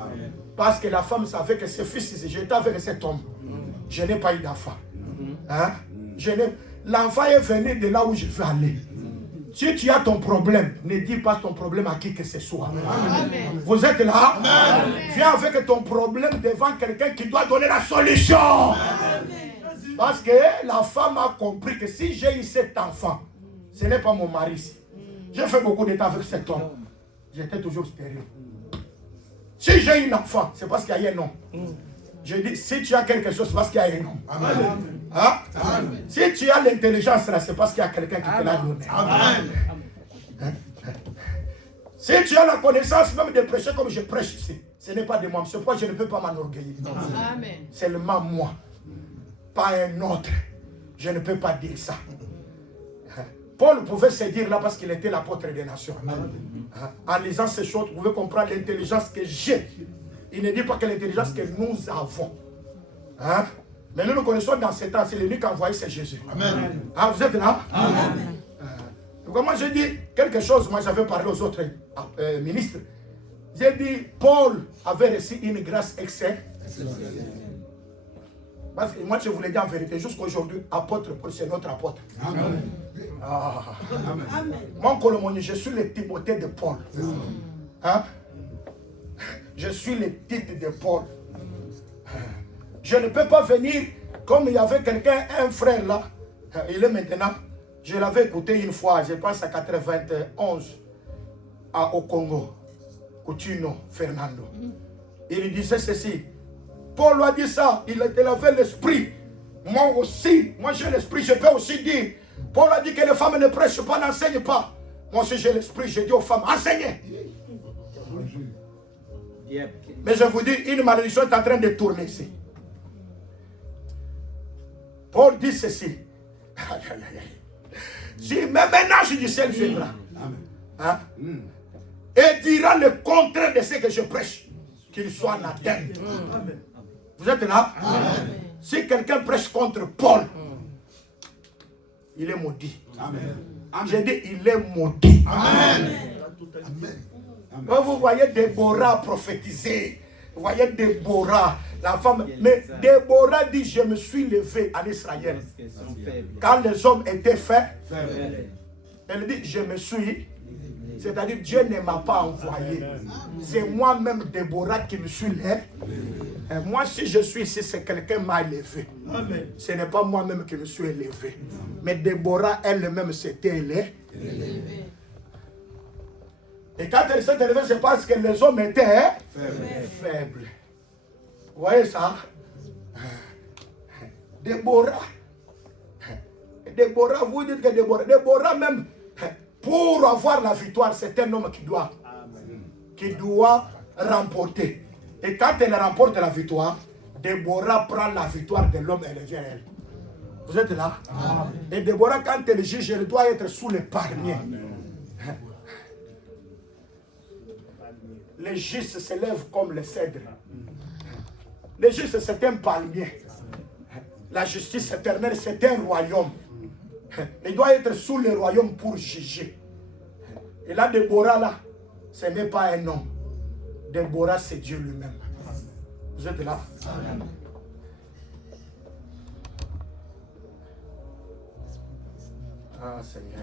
Amen. Parce que la femme savait que ce fils, j'étais avec cet homme. Je n'ai pas eu d'enfant. Hein? L'enfant est venu de là où je veux aller. Si tu as ton problème, ne dis pas ton problème à qui que ce soit. Amen. Vous êtes là? Amen. Viens avec ton problème devant quelqu'un qui doit donner la solution. Amen. Parce que la femme a compris que si j'ai eu cet enfant, ce n'est pas mon mari. J'ai fait beaucoup de temps avec cet homme. J'étais toujours stérile. Si j'ai eu un enfant, c'est parce qu'il y a un homme. Je dis, si tu as quelque chose, c'est parce qu'il y a un homme. Amen. Hein? Amen. Si tu as l'intelligence, c'est parce qu'il y a quelqu'un qui te l'a donné. Amen. Hein? Si tu as la connaissance même de prêcher comme je prêche ici, ce n'est pas de moi. C'est pourquoi je ne peux pas m'enorgueillir. Seulement moi. Pas un autre. Je ne peux pas dire ça. Paul pouvait se dire là parce qu'il était l'apôtre des nations. Hein? En lisant ces choses, vous pouvez comprendre l'intelligence que j'ai. Il ne dit pas que l'intelligence que nous avons. Hein? Mais nous connaissons dans ce temps, c'est l'unique envoyé, c'est Jésus. Amen. Hein, vous êtes là? Amen. Moi, j'ai dit quelque chose, moi j'avais parlé aux autres ministres. J'ai dit, Paul avait reçu une grâce excès. Parce que moi je vous l'ai dit en vérité, jusqu'aujourd'hui, apôtre Paul, c'est notre apôtre. Amen. Ah. Amen. Mon Colomoni, je suis le Timothée de Paul. Hein? Je suis le titre de Paul. Je ne peux pas venir comme il y avait quelqu'un, un frère là. Il est maintenant. Je l'avais écouté une fois, je pense à 91, au Congo. Coutinho Fernando. Il disait ceci. Paul a dit ça. Il avait l'esprit. Moi aussi. Moi j'ai l'esprit, je peux aussi dire. Paul a dit que les femmes ne prêchent pas, n'enseignent pas. Moi aussi j'ai l'esprit, je dis aux femmes, enseignez. Mais je vous dis, une malédiction est en train de tourner ici. Paul dit ceci. Si même un ange du ciel viendra, hein, et dira le contraire de ce que je prêche, qu'il soit anathème. Vous êtes là? Amen. Si quelqu'un prêche contre Paul, il est maudit. J'ai dit, il est maudit. Amen. Amen. Quand vous voyez Déborah prophétiser, vous voyez Déborah, la femme, mais Déborah dit, je me suis levé en Israël. Quand les hommes étaient faits, elle dit, je me suis, c'est-à-dire Dieu ne m'a pas envoyé. C'est moi-même Déborah qui me suis levé. Et moi, si je suis ici, c'est quelqu'un qui m'a élevé. Ce n'est pas moi-même qui me suis élevé. Mais Déborah elle-même s'était élevée. Et quand elle s'est élevée, c'est parce que les hommes étaient faibles. Vous voyez ça? Déborah. Déborah, vous dites que Déborah même, pour avoir la victoire, c'est un homme qui doit remporter. Et quand elle remporte la victoire, Déborah prend la victoire de l'homme et elle vient à elle. Vous êtes là? Amen. Et Déborah, quand elle juge, elle doit être sous les palmiers. Les justes se lèvent comme les cèdres. Les justes, c'est un palmier. La justice éternelle, c'est un royaume. Il doit être sous le royaume pour juger. Et là, Déborah, là, ce n'est pas un homme. Déborah, c'est Dieu lui-même. Vous êtes là? Amen. Ah, Seigneur.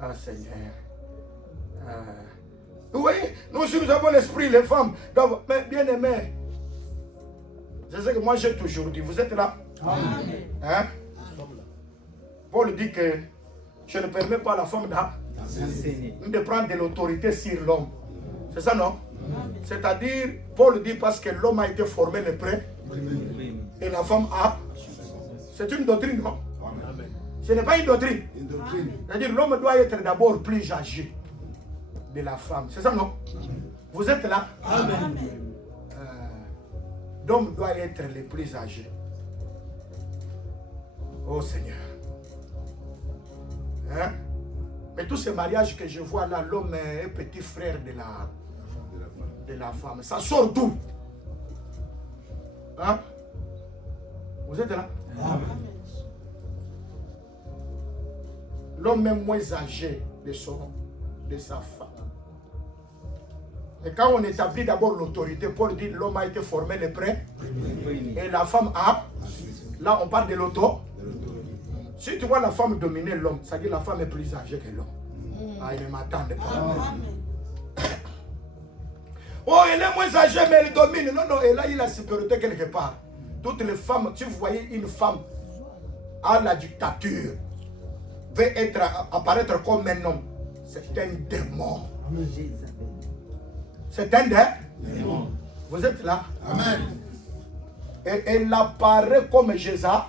Ah, Seigneur. Ah. Oui, nous aussi nous avons l'esprit, les femmes. Donc, mais bien aimé, c'est ce que moi j'ai toujours dit. Vous êtes là? Amen. Hein? Paul dit que je ne permets pas à la femme de prendre de l'autorité sur l'homme. C'est ça, non? C'est-à-dire, Paul dit parce que l'homme a été formé le près et la femme a C'est une doctrine, non? Amen. Ce n'est pas une doctrine. Une doctrine. C'est-à-dire l'homme doit être d'abord plus âgé de la femme. C'est ça, non? Vous êtes là? Amen. L'homme doit être le plus âgé. Oh Seigneur. Hein? Mais tous ces mariages que je vois là, l'homme est petit frère de la femme. Ça sort d'où? Hein? Vous êtes là? Amen. L'homme est moins âgé de sa femme. Et quand on établit d'abord l'autorité, Paul dit l'homme a été formé le près et la femme a. Là, on parle de l'auto. Si tu vois la femme dominer l'homme, ça dit que la femme est plus âgée que l'homme. Ah, il ne m'attend pas. Oh, elle est moins âgée, mais elle domine. Non, non, elle a eu la supériorité quelque part. Toutes les femmes, si vous voyez une femme à la dictature, veut apparaître comme un homme, c'est un démon. C'est un démon. Vous êtes là? Amen. Et elle apparaît comme Jézabel.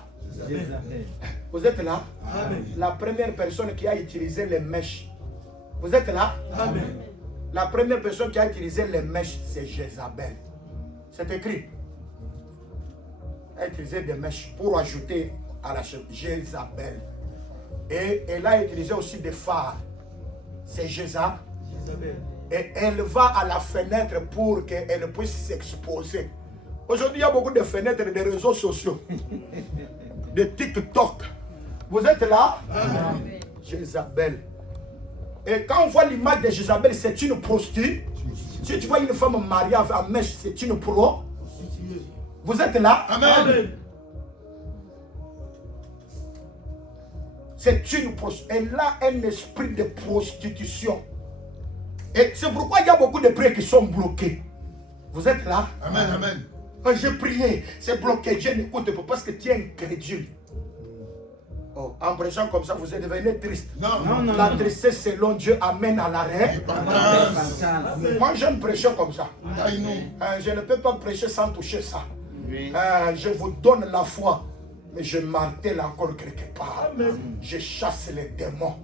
Vous êtes là? Amen. La première personne qui a utilisé les mèches. Vous êtes là? Amen. La première personne qui a utilisé les mèches, c'est Jézabel. C'est écrit. Elle a utilisé des mèches pour ajouter à la chef Jézabel. Et elle a utilisé aussi des phares. C'est Jézabel. Et elle va à la fenêtre pour qu'elle puisse s'exposer. Aujourd'hui, il y a beaucoup de fenêtres des réseaux sociaux. De TikTok. Vous êtes là? Amen. Jézabel. Et quand on voit l'image de Jézabel, c'est une prostituée. Si tu vois une femme mariée à mèche, c'est une pro. Vous êtes là? Amen. C'est une prostituée. Elle a un esprit de prostitution. Et c'est pourquoi il y a beaucoup de prières qui sont bloquées. Vous êtes là? Amen. Amen. Quand j'ai prié, c'est bloqué. Dieu n'écoute pas parce que tu es incrédule. Oh, en prêchant comme ça, vous êtes devenu triste. Non. La tristesse selon Dieu amène à l'arrêt. Moi, j'aime prêcher comme ça. I know. Je ne peux pas prêcher sans toucher ça. Oui. Je vous donne la foi, mais je martèle encore quelque part. Je chasse les démons.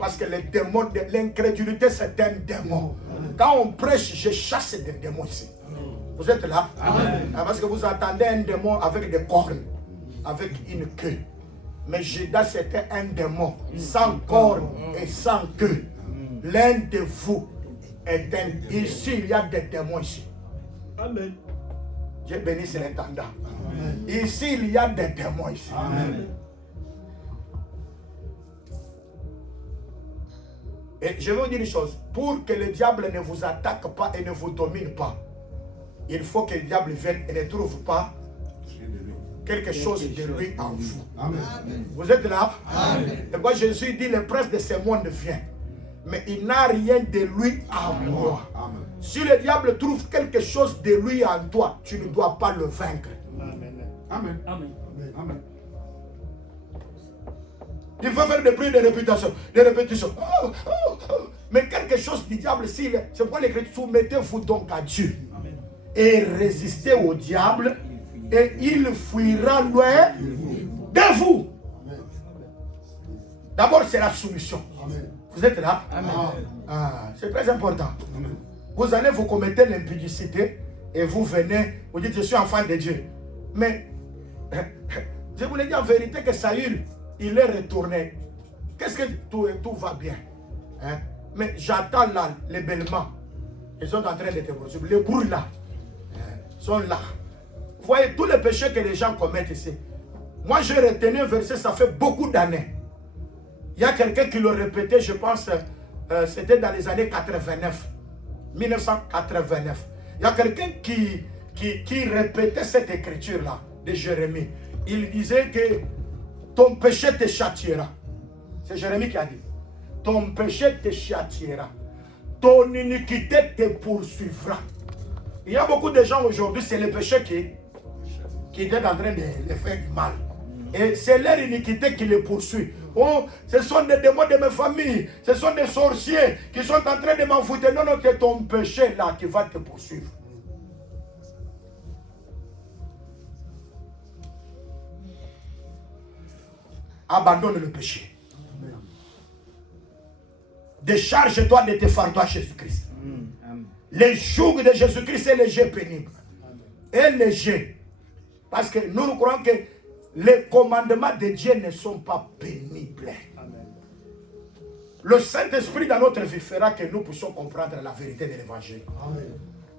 Parce que les démons de l'incrédulité, c'est un démon. Quand on prêche, je chasse des démons ici. Vous êtes là? Parce que vous attendez un démon avec des cornes, avec une queue. Mais Judas, c'était un démon, sans cornes et sans queue. L'un de vous est un... Ici, il y a des démons ici. Amen. Dieu bénisse l'intendant. Ici, il y a des démons ici. Amen. Et je vais vous dire une chose. Pour que le diable ne vous attaque pas et ne vous domine pas, il faut que le diable vienne et ne trouve pas quelque chose de lui en vous. Amen. Vous êtes là? Et moi Jésus dit, le prince de ce monde vient. Mais il n'a rien de lui en moi. Amen. Si le diable trouve quelque chose de lui en toi, tu ne dois pas le vaincre. Amen. Amen. Amen. Il faut faire des prières de répétition. Des répétitions. Oh, oh, oh. Mais quelque chose du diable, c'est pourquoi l'Écriture, soumettez-vous donc à Dieu. Et résistez au diable. Et il fuira loin de vous. D'abord, c'est la soumission. Amen. Vous êtes là? Amen. C'est très important. Amen. Vous allez vous commettre l'impudicité et vous venez, vous dites, je suis enfant de Dieu. Mais, je vous l'ai dit en vérité que Saül, il est retourné. Qu'est-ce que tout va bien? Hein? Mais j'attends là, les bêlements. Ils sont en train de te poursuivre. Les bruits là, sont là. Vous voyez tous les péchés que les gens commettent ici. Moi, j'ai retenu un verset, ça fait beaucoup d'années. Il y a quelqu'un qui le répétait, je pense, c'était dans les années 89. 1989. Il y a quelqu'un qui répétait cette écriture-là de Jérémie. Il disait que ton péché te châtiera. C'est Jérémie qui a dit. Ton péché te châtiera. Ton iniquité te poursuivra. Il y a beaucoup de gens aujourd'hui, c'est le péché qui est en train de faire du mal. Et c'est leur iniquité qui les poursuit. Oh, ce sont des démons de ma famille. Ce sont des sorciers qui sont en train de m'en foutre. Non, non, c'est ton péché là qui va te poursuivre. abandonne le péché. Décharge-toi de tes fardeaux à Jésus-Christ. Les jougs de Jésus-Christ est léger, pénible. Et léger. Parce que nous croyons que les commandements de Dieu ne sont pas pénibles. Le Saint-Esprit dans notre vie fera que nous puissions comprendre la vérité de l'évangile.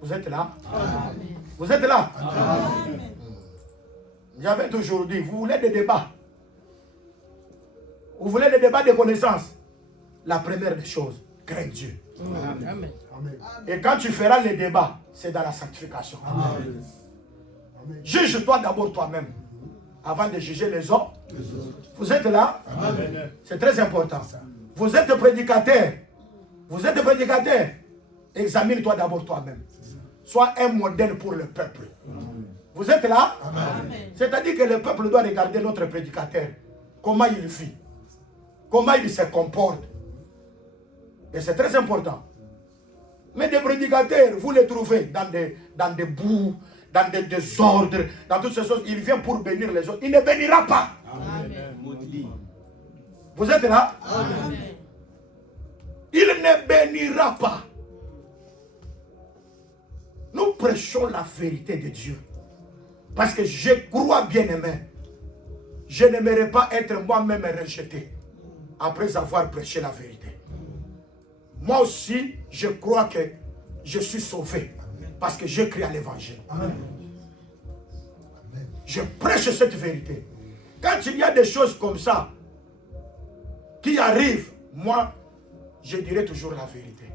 Vous êtes là? Amen. Vous êtes là? Amen. J'avais toujours dit, vous voulez des débats? Vous voulez des débats de connaissances? La première des choses, crains Dieu. Amen. Et quand tu feras les débats, c'est dans la sanctification. Amen. Juge-toi d'abord toi-même avant de juger les autres. Vous êtes là? Amen. C'est très important. Vous êtes prédicateur. Vous êtes prédicateur. Examine-toi d'abord toi-même. Sois un modèle pour le peuple. Amen. Vous êtes là? C'est-à-dire que le peuple doit regarder notre prédicateur. Comment il vit. Comment il se comporte. Et c'est très important. Mais des prédicateurs, vous les trouvez dans des bouts, dans des désordres, dans toutes ces choses. Il vient pour bénir les autres. Il ne bénira pas. Amen. Vous êtes là? Amen. Il ne bénira pas. Nous prêchons la vérité de Dieu. Parce que je crois, bien aimé, je n'aimerais pas être moi-même rejeté après avoir prêché la vérité. Moi aussi, je crois que je suis sauvé parce que j'ai cru à l'évangile. Je prêche cette vérité. Quand il y a des choses comme ça qui arrivent, moi, je dirai toujours la vérité.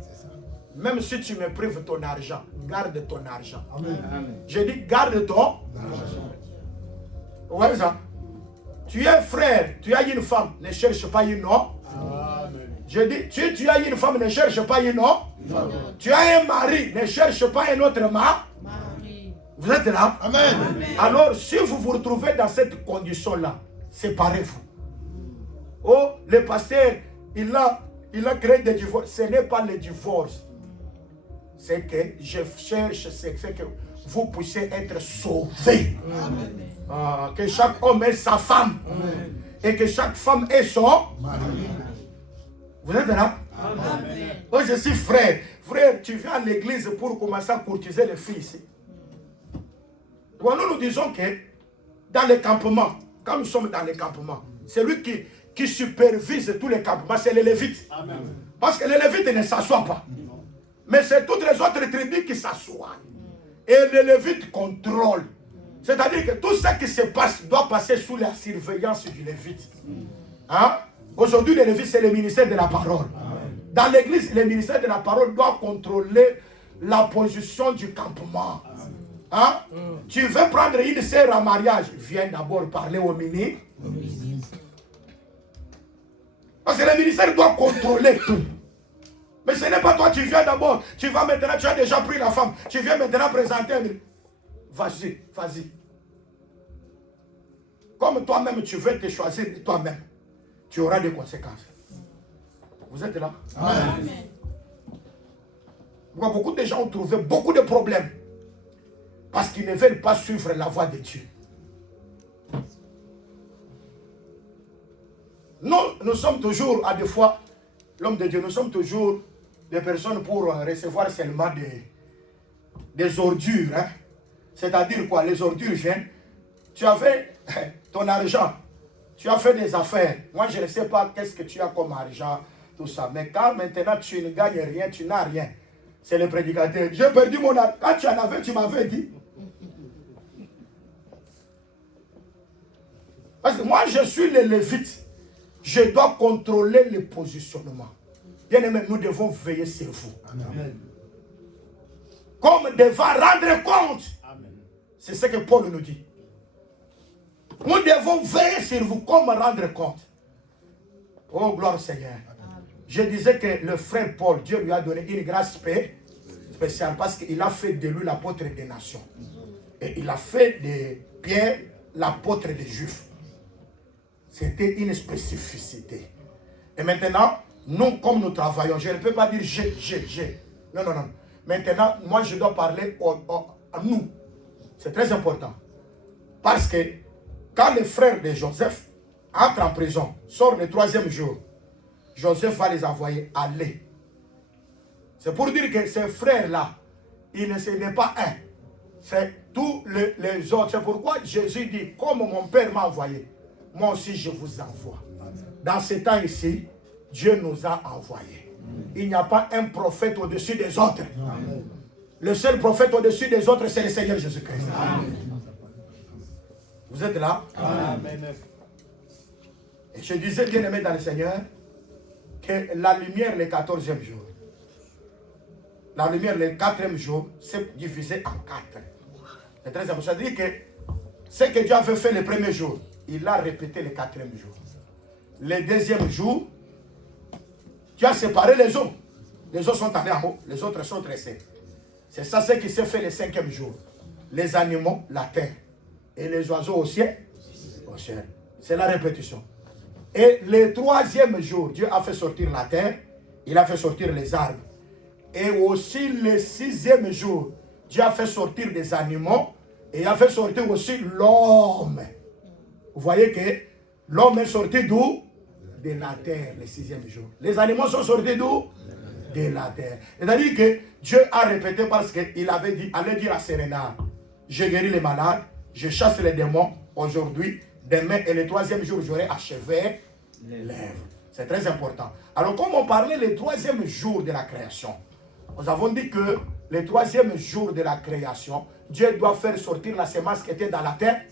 Même si tu me prives ton argent, garde ton argent. Amen. Je dis garde ton argent. Vous voyez ça? Tu es frère, tu as une femme, ne cherche pas une autre. Je dis, tu as une femme, ne cherche pas une autre. Tu as un mari, ne cherche pas un autre mari. Vous êtes là? Amen. Alors, si vous vous retrouvez dans cette condition-là, séparez-vous. Oh, le pasteur, il a créé des divorces. Ce n'est pas le divorce. C'est que je cherche, c'est que vous puissiez être sauvés. Que chaque homme ait sa femme. Amen. Et que chaque femme ait son mari. Vous êtes là? Amen. Oh, je suis frère. Frère, tu viens à l'église pour commencer à courtiser les filles ici. Bon, nous disons que dans les campements, quand nous sommes dans les campements, c'est lui qui supervise tous les campements, c'est les Lévites. Amen. Parce que les Lévites ne s'assoient pas. Mais c'est toutes les autres tribus qui s'assoient. Et les Lévites contrôlent. C'est-à-dire que tout ce qui se passe doit passer sous la surveillance du Lévite. Hein? Aujourd'hui, le Lévite, c'est le ministère de la parole. Dans l'église, le ministère de la parole doit contrôler la position du campement. Hein? Tu veux prendre une sœur en mariage, viens d'abord parler au ministre. Parce que le ministère doit contrôler tout. Mais ce n'est pas toi, tu viens d'abord. Tu vas maintenant, tu as déjà pris la femme. Tu viens maintenant présenter. Vas-y, vas-y. Comme toi-même, tu veux te choisir toi-même, tu auras des conséquences. Vous êtes là? Amen. Beaucoup de gens ont trouvé beaucoup de problèmes parce qu'ils ne veulent pas suivre la voie de Dieu. Nous sommes toujours, à des fois, l'homme de Dieu, nous sommes toujours des personnes pour recevoir seulement des ordures. Hein? C'est-à-dire quoi? Les ordures viennent. Tu avais ton argent. Tu as fait des affaires. Moi, je ne sais pas qu'est-ce que tu as comme argent, tout ça. Mais quand maintenant tu ne gagnes rien, tu n'as rien. C'est le prédicateur. J'ai perdu mon argent. Quand tu en avais, tu m'avais dit. Parce que moi, je suis le Lévite. Je dois contrôler le positionnement. Bien aimé, nous devons veiller sur vous. Amen. Comme devant rendre compte. C'est ce que Paul nous dit. Nous devons veiller sur vous comme rendre compte. Oh, gloire au Seigneur. Amen. Je disais que le frère Paul, Dieu lui a donné une grâce spéciale parce qu'il a fait de lui l'apôtre des nations. Et il a fait de Pierre l'apôtre des Juifs. C'était une spécificité. Et maintenant, nous, comme nous travaillons, je ne peux pas dire j'ai. Non. Maintenant, moi, je dois parler à nous. C'est très important. Parce que quand les frères de Joseph entre en prison, sort le 3e jour. Joseph va les envoyer aller. C'est pour dire que ces frères-là, ce n'est pas un. C'est tous les autres. C'est pourquoi Jésus dit, comme mon Père m'a envoyé, moi aussi je vous envoie. Dans ce temps ici, Dieu nous a envoyés. Il n'y a pas un prophète au-dessus des autres. Amen. Le seul prophète au-dessus des autres, c'est le Seigneur Jésus-Christ. Vous êtes là? Amen. Et je disais, bien aimé dans le Seigneur, que la lumière, le 14e jour, la lumière, le 4e jour, c'est divisé en 4. C'est très important. C'est-à-dire que ce que Dieu avait fait le premier jour, il l'a répété le 4e jour. Le 2e jour, Dieu a séparé les eaux. Les eaux sont allées en haut, les autres sont restés. C'est ça ce qui s'est fait le 5e jour. Les animaux, la terre. Et les oiseaux au ciel. Au ciel. C'est la répétition. Et le 3e jour, Dieu a fait sortir la terre. Il a fait sortir les arbres. Et aussi le 6e jour, Dieu a fait sortir des animaux. Et il a fait sortir aussi l'homme. Vous voyez que l'homme est sorti d'où? De la terre, le 6e jour. Les animaux sont sortis d'où? De la terre. C'est-à-dire que Dieu a répété parce qu'il avait dit, allez dire à Sérénard, je guéris les malades, je chasse les démons aujourd'hui, demain et le 3e jour, j'aurai achevé les lèvres. C'est très important. Alors, comme on parlait le 3e jour de la création, nous avons dit que le 3e jour de la création, Dieu doit faire sortir la semence qui était dans la terre.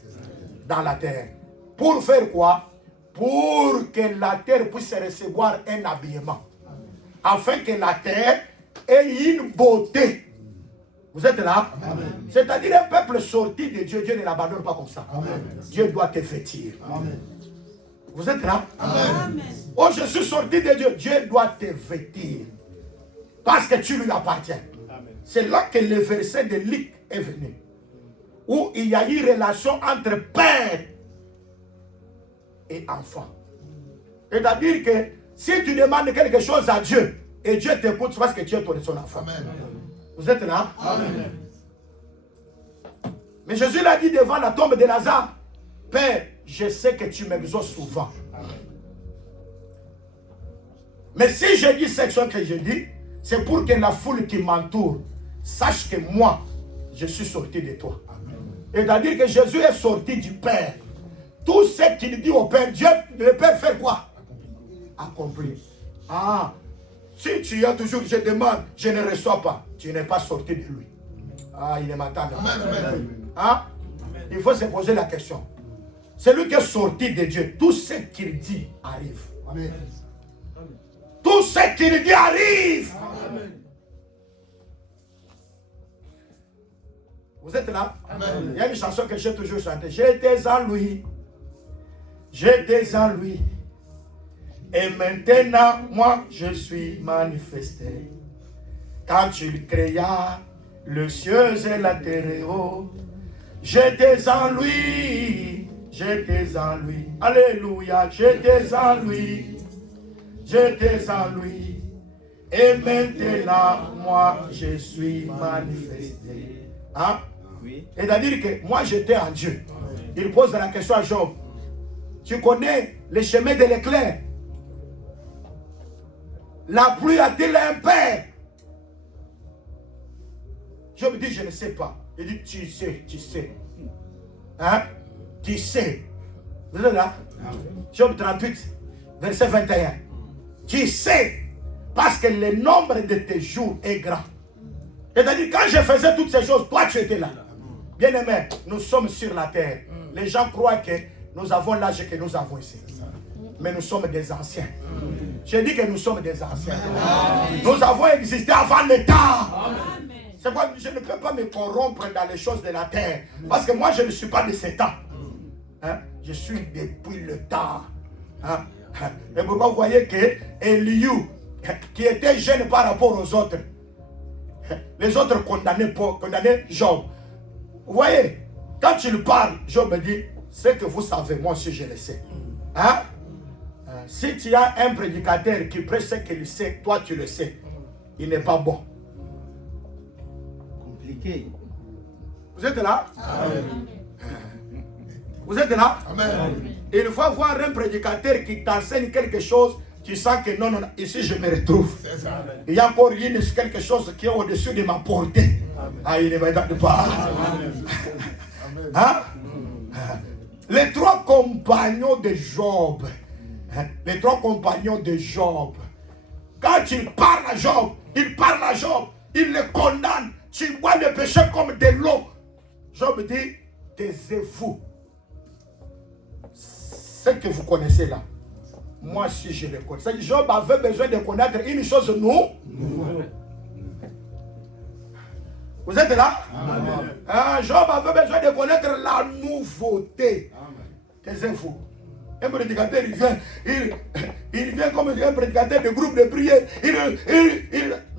Dans la terre. Pour faire quoi? Pour que la terre puisse recevoir un habillement. Afin que la terre ait une beauté. Vous êtes là? C'est-à-dire un peuple sorti de Dieu, Dieu ne l'abandonne pas comme ça. Amen. Dieu doit te vêtir. Amen. Vous êtes là? Amen. Oh, je suis sorti de Dieu, Dieu doit te vêtir. Parce que tu lui appartiens. C'est là que le verset de Luc est venu. Où il y a eu relation entre père et enfant. C'est-à-dire que si tu demandes quelque chose à Dieu et Dieu t'écoute, c'est parce que tu es son enfant. Amen. Vous êtes là? Amen. Mais Jésus l'a dit devant la tombe de Lazare, Père, je sais que tu m'exauces souvent. Amen. Mais si je dis cette chose que je dis, c'est pour que la foule qui m'entoure sache que moi, je suis sorti de toi. C'est-à-dire que Jésus est sorti du Père. Tout ce qu'il dit au Père, Dieu, le Père fait quoi? Accompli. Ah, si tu as toujours, je demande, je ne reçois pas, tu n'es pas sorti de lui. Ah, il est m'entend. Ah, il faut se poser la question. Celui qui est sorti de Dieu, tout ce qu'il dit arrive. Amen. Tout ce qu'il dit arrive. Amen. Vous êtes là? Amen. Il y a une chanson que j'ai toujours chantée. J'étais en lui. J'étais en lui. Et maintenant, moi, je suis manifesté. Quand tu créas le ciel et la terre haut, j'étais en lui. J'étais en lui. Alléluia. J'étais en lui. J'étais en lui. Et maintenant, moi, je suis manifesté. Hein? Oui. C'est-à-dire que moi, j'étais en Dieu. Il pose la question à Job. Tu connais le chemin de l'éclair? La pluie a-t-il un père? Job dit, je ne sais pas. Il dit, tu sais, tu sais. Hein? Tu sais. Vous êtes là? Job 38, verset 21. Tu sais, parce que le nombre de tes jours est grand. C'est-à-dire, quand je faisais toutes ces choses, toi, tu étais là. Bien-aimé, nous sommes sur la terre. Les gens croient que nous avons l'âge que nous avons ici. Mais nous sommes des anciens. Je dis que nous sommes des anciens. Nous avons existé avant le temps. C'est pourquoi je ne peux pas me corrompre dans les choses de la terre. Parce que moi, je ne suis pas de ce temps. Hein? Je suis depuis le temps. Hein? Et pourquoi vous voyez que Eliou, qui était jeune par rapport aux autres, les autres condamnaient Job. Vous voyez, quand il parle, Job me dit, ce que vous savez, moi aussi je le sais. Hein? Si tu as un prédicateur qui prêche ce qu'il sait, toi tu le sais, il n'est pas bon. Compliqué. Vous êtes là? Amen. Vous êtes là? Amen. Il faut voir un prédicateur qui t'enseigne quelque chose, tu sens que non, ici je me retrouve. Il y a encore quelque chose qui est au-dessus de ma portée. Ah, il ne va pas. Hein? Les 3 compagnons de Job. Les 3 compagnons de Job. Quand il parle à Job, il le condamne. Tu vois le péché comme de l'eau. Job dit, taisez-vous. Ce que vous connaissez là, moi si je le connais. Job avait besoin de connaître une chose, nous. Vous êtes là? Job avait besoin de connaître la nouveauté. Taisez-vous. Un prédicateur, il vient comme un prédicateur de groupe de prière.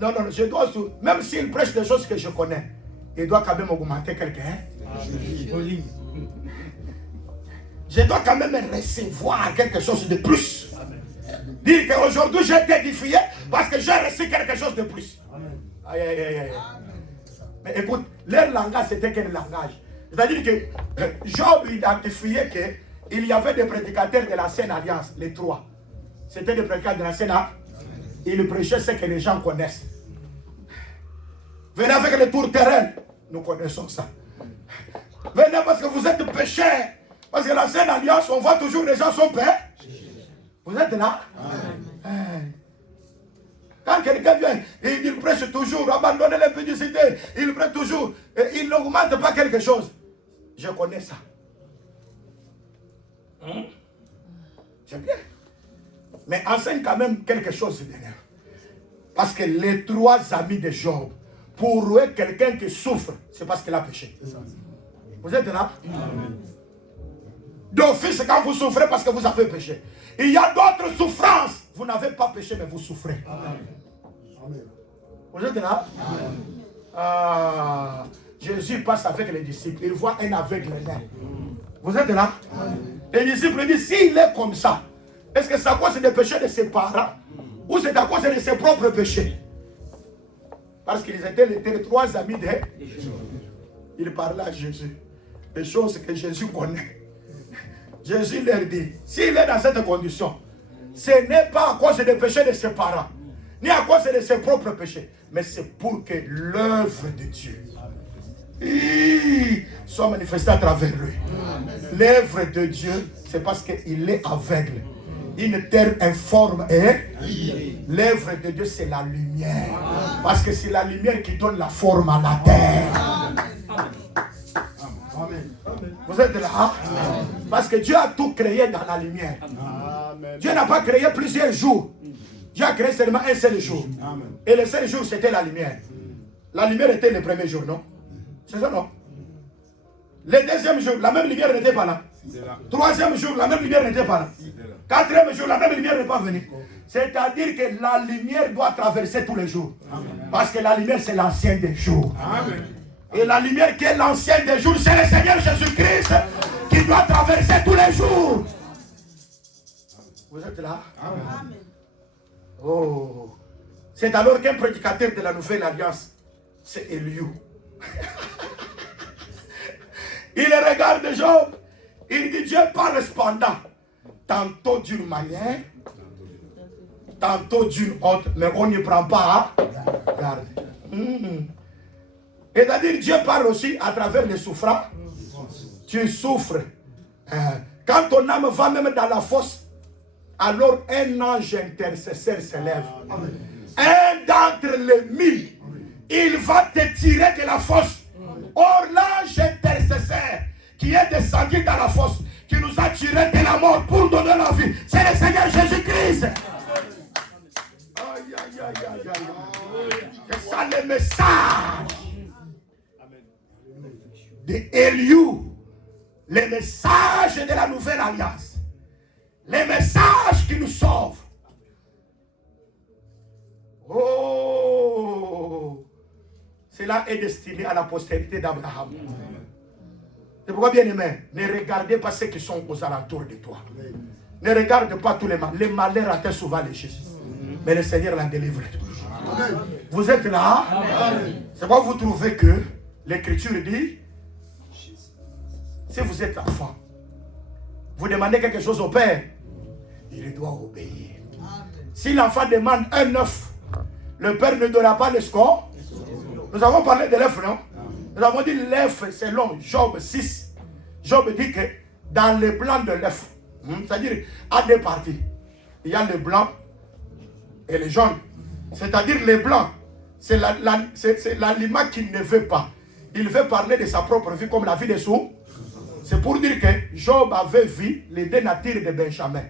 Non, je dois, même s'il prêche des choses que je connais, il doit quand même augmenter quelqu'un. Je dois quand même recevoir quelque chose de plus. Dire qu'aujourd'hui j'ai été édifié parce que j'ai reçu quelque chose de plus. Aïe, aïe, aïe, aïe. Mais écoute, leur langage c'était quel langage? C'est-à-dire que Job identifiait qu'il y avait des prédicateurs de l'ancienne alliance, les 3. C'était des prédicateurs de l'ancienne alliance. Ils prêchaient ce que les gens connaissent. Venez avec les tours terrain. Nous connaissons ça. Venez parce que vous êtes pécheurs. Parce que l'ancienne alliance, on voit toujours les gens sont pères. Vous êtes là? Quand quelqu'un vient, il prêche toujours, abandonnez l'impudicité. Il prêche toujours. Il n'augmente pas quelque chose. Je connais ça. C'est bien. Mais enseigne quand même quelque chose de bien. Parce que les 3 amis de Job, pour eux, quelqu'un qui souffre, c'est parce qu'il a péché. Vous êtes là? D'office, quand vous souffrez parce que vous avez péché. Il y a d'autres souffrances. Vous n'avez pas péché, mais vous souffrez. Amen. Vous êtes là? Jésus passe avec les disciples. Il voit un aveugle nain. Vous êtes là? Les disciples disent, s'il est comme ça, est-ce que c'est à cause des péchés de ses parents ou c'est à cause de ses propres péchés? Parce qu'ils étaient les 3 amis de... Il parlait à Jésus. Des choses que Jésus connaît. Jésus leur dit, s'il est dans cette condition, ce n'est pas à cause des péchés de ses parents, ni à cause de ses propres péchés, mais c'est pour que l'œuvre de Dieu soit manifestée à travers lui. L'œuvre de Dieu, c'est parce qu'il est aveugle. Une terre informe et l'œuvre de Dieu, c'est la lumière. Parce que c'est la lumière qui donne la forme à la terre. Amen. Vous êtes là? Parce que Dieu a tout créé dans la lumière. Amen. Dieu n'a pas créé plusieurs jours. Dieu a créé seulement un seul jour. Amen. Et le seul jour, c'était la lumière. La lumière était le premier jour, non? C'est ça, non? Le deuxième jour, la même lumière n'était pas là. Troisième jour, la même lumière n'était pas là. Quatrième jour, la même lumière n'est pas venue. C'est-à-dire que la lumière doit traverser tous les jours. Amen. Parce que la lumière, c'est l'ancien des jours. Amen. Et la lumière qui est l'ancienne des jours, c'est le Seigneur Jésus-Christ qui doit traverser tous les jours. Vous êtes là? Amen. Oh. C'est alors qu'un prédicateur de la Nouvelle Alliance, c'est Eliou. Il regarde Job, il dit Dieu parle cependant, tantôt d'une manière, tantôt d'une autre, mais on n'y prend pas garde. Et c'est-à-dire Dieu parle aussi à travers les souffrances. Tu souffres. Quand ton âme va même dans la fosse, alors un ange intercesseur se lève. Un d'entre les 1000, il va te tirer de la fosse. Or l'ange intercesseur qui est descendu dans la fosse, qui nous a tirés de la mort pour donner la vie, c'est le Seigneur Jésus-Christ. Aïe, aïe, aïe, aïe, aïe. C'est ça le message de Eliou, le message de la Nouvelle Alliance, le message qui nous sauve. Oh, cela est destiné à la postérité d'Abraham. C'est pourquoi, bien aimé, ne regardez pas ceux qui sont aux alentours de toi. Ne regarde pas tous les malheurs. Les malheurs atteignent souvent les justes. Mais le Seigneur l'a délivré. Vous êtes là? C'est pourquoi vous trouvez que l'Écriture dit, si vous êtes enfant, Vous demandez quelque chose au Père, il doit obéir. Si l'enfant demande un œuf, le Père ne donnera pas le score. Nous avons parlé de l'œuf, non? Nous avons dit l'œuf, selon Job 6. Job dit que dans le blanc de l'œuf, c'est-à-dire à deux parties, il y a le blanc et le jaune. C'est-à-dire le blanc, c'est l'aliment qu'il ne veut pas. Il veut parler de sa propre vie comme la vie des sous. C'est pour dire que Job avait vu les deux natures de Benjamin.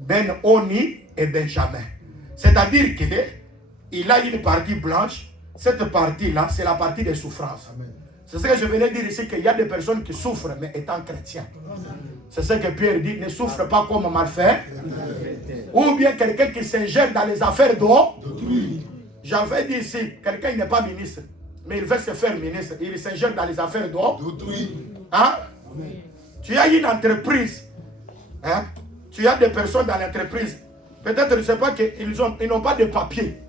Ben-Oni et Benjamin. C'est-à-dire qu'il a une partie blanche. Cette partie-là, c'est la partie des souffrances. C'est ce que je venais dire ici, qu'il y a des personnes qui souffrent, mais étant chrétiens. C'est ce que Pierre dit, ne souffre pas comme mal fait. Ou bien quelqu'un qui s'ingère dans les affaires d'autrui. J'avais dit ici, quelqu'un n'est pas ministre, mais il veut se faire ministre. Il s'ingère dans les affaires d'autrui. Hein? Tu as une entreprise. Hein? Tu as des personnes dans l'entreprise. Peut-être, je ne sais pas qu'ils n'ont pas de papier.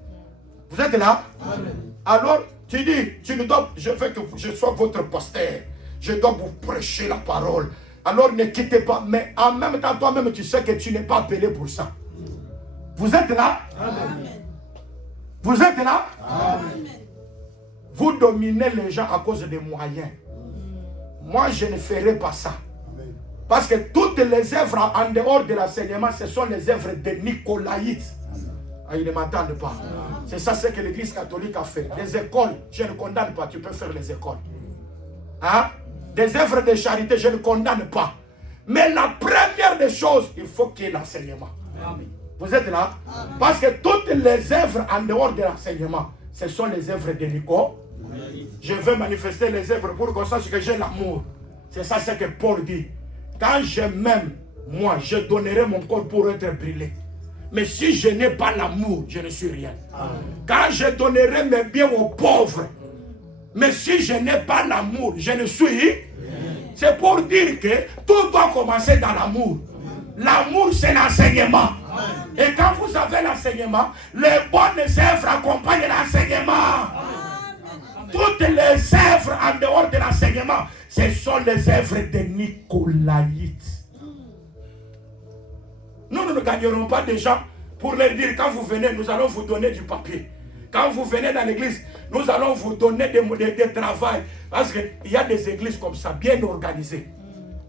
Vous êtes là? Amen. Alors, tu dis, je veux que je sois votre pasteur. Je dois vous prêcher la parole. Alors, ne quittez pas. Mais en même temps, toi-même, tu sais que tu n'es pas appelé pour ça. Vous êtes là? Amen. Vous êtes là? Amen. Vous dominez les gens à cause des moyens. Moi, je ne ferai pas ça. Parce que toutes les œuvres en dehors de l'enseignement, ce sont les œuvres des Nicolaïtes. Ah, ils ne m'entendent pas. C'est ça ce que l'Église catholique a fait. Des écoles, je ne condamne pas, tu peux faire les écoles. Hein? Des œuvres de charité, je ne condamne pas. Mais la première des choses, il faut qu'il y ait l'enseignement. Vous êtes là? Parce que toutes les œuvres en dehors de l'enseignement, ce sont les œuvres de Nico. Je veux manifester les œuvres pour qu'on sache que j'ai l'amour. C'est ça ce que Paul dit. Quand je m'aime, moi, je donnerai mon corps pour être brûlé. Mais si je n'ai pas l'amour, je ne suis rien. Quand je donnerai mes biens aux pauvres, mais si je n'ai pas l'amour, je ne suis rien. C'est pour dire que tout doit commencer dans l'amour. L'amour, c'est l'enseignement. Et quand vous avez l'enseignement, les bonnes œuvres accompagnent l'enseignement. Toutes les œuvres en dehors de l'enseignement, ce sont les œuvres des Nicolaïtes. Nous ne gagnerons pas des gens pour leur dire, quand vous venez, nous allons vous donner du papier. Quand vous venez dans l'église, nous allons vous donner des travail. Parce qu'il y a des églises comme ça, bien organisées.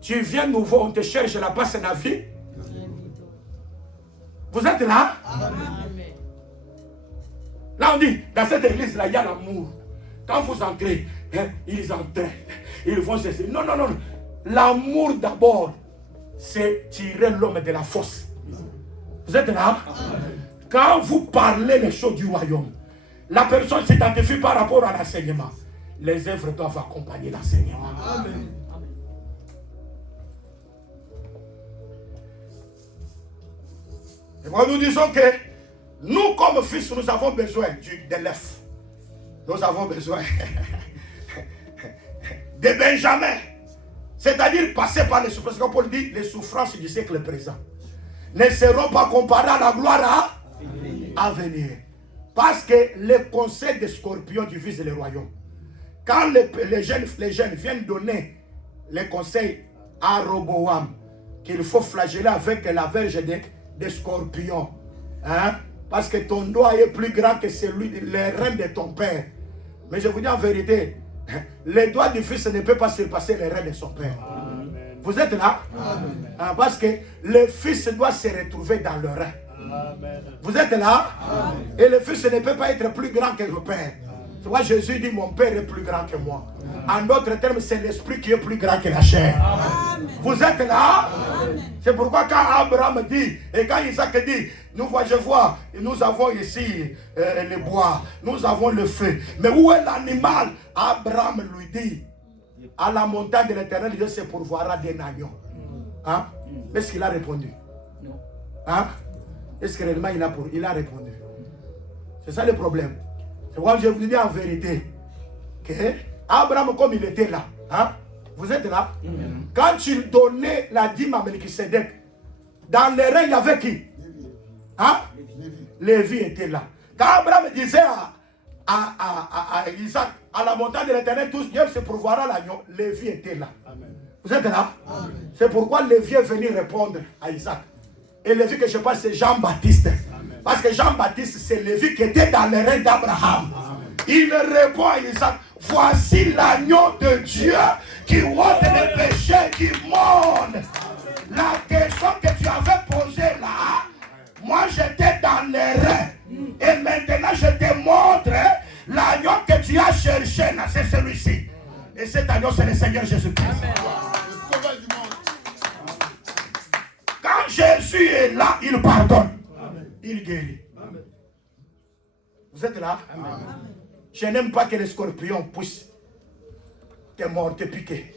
Tu viens nouveau, on te cherche la passe à la vie. Vous êtes là? Là on dit, dans cette église-là, il y a l'amour. Quand vous entrez, ils entrent, ils vont cesser. Non. L'amour d'abord, c'est tirer l'homme de la fosse. Vous êtes là? Quand vous parlez les choses du royaume, la personne s'identifie par rapport à l'enseignement. Les œuvres doivent accompagner l'enseignement. Amen. Et moi, nous disons que nous, comme fils, nous avons besoin de l'œuf. Nous avons besoin de Benjamin. C'est-à-dire passer par les souffrances. Comme Paul dit, les souffrances du siècle présent ne seront pas comparées à la gloire à venir. Parce que les conseils des scorpions divisent le royaume. Quand les jeunes viennent donner les conseils à Roboam, qu'il faut flageller avec la verge des scorpions. Hein? Parce que ton doigt est plus grand que celui les reins de ton père. Mais je vous dis en vérité, les doigts du fils ne peuvent pas surpasser les reins de son père. Amen. Vous êtes là? Hein, parce que le fils doit se retrouver dans le rein. Amen. Vous êtes là? Amen. Et le fils ne peut pas être plus grand que le père. Tu vois, Jésus dit, mon père est plus grand que moi. Amen. En d'autres termes, c'est l'esprit qui est plus grand que la chair. Amen. Vous êtes là? C'est pourquoi quand Abraham dit, et quand Isaac dit, je vois, nous avons ici le bois, nous avons le feu. Mais où est l'animal? Abraham lui dit, à la montagne de l'Éternel, Dieu se pourvoira d'un agneau. Hein? Est-ce qu'il a répondu? Hein? Est-ce que réellement il a répondu? C'est ça le problème. C'est pourquoi je vous dis en vérité que Abraham, comme il était là, hein? Vous êtes là? Quand il donnait la dîme à Melchisedec, dans les reins, il y avait qui? Hein? Lévi était là. Quand Abraham disait à Isaac, à la montagne de l'Éternel, tous Dieu se pourvoira l'agneau, Lévi était là. Amen. Vous êtes là? C'est pourquoi Lévi est venu répondre à Isaac. Et Lévi que je parle, c'est Jean-Baptiste. Parce que Jean-Baptiste, c'est Lévi qui était dans les reins d'Abraham. Il répond à Isaac, voici l'agneau de Dieu qui ôte les péchés du monde. La question que tu avais posée là, moi j'étais dans les reins. Et maintenant je te montre l'agneau que tu as cherché là, c'est celui-ci. Et cet agneau, c'est le Seigneur Jésus-Christ. Quand Jésus est là, il pardonne. Il guérit. Vous êtes là? Je n'aime pas que les scorpions puissent te mordre, te piquer.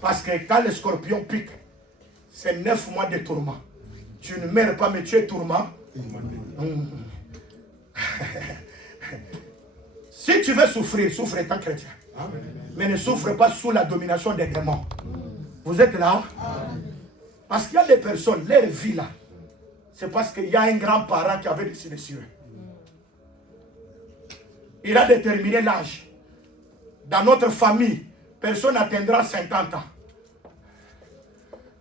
Parce que quand les scorpions piquent, c'est 9 mois de tourment. Tu ne meurs pas, mais tu es tourment. Si tu veux souffrir, souffre étant chrétien. Mais ne souffre pas sous la domination des démons. Vous êtes là? Parce qu'il y a des personnes, leur vie là, c'est parce qu'il y a un grand-parent qui avait décidé sur eux. Il a déterminé l'âge. Dans notre famille, personne n'atteindra 50 ans.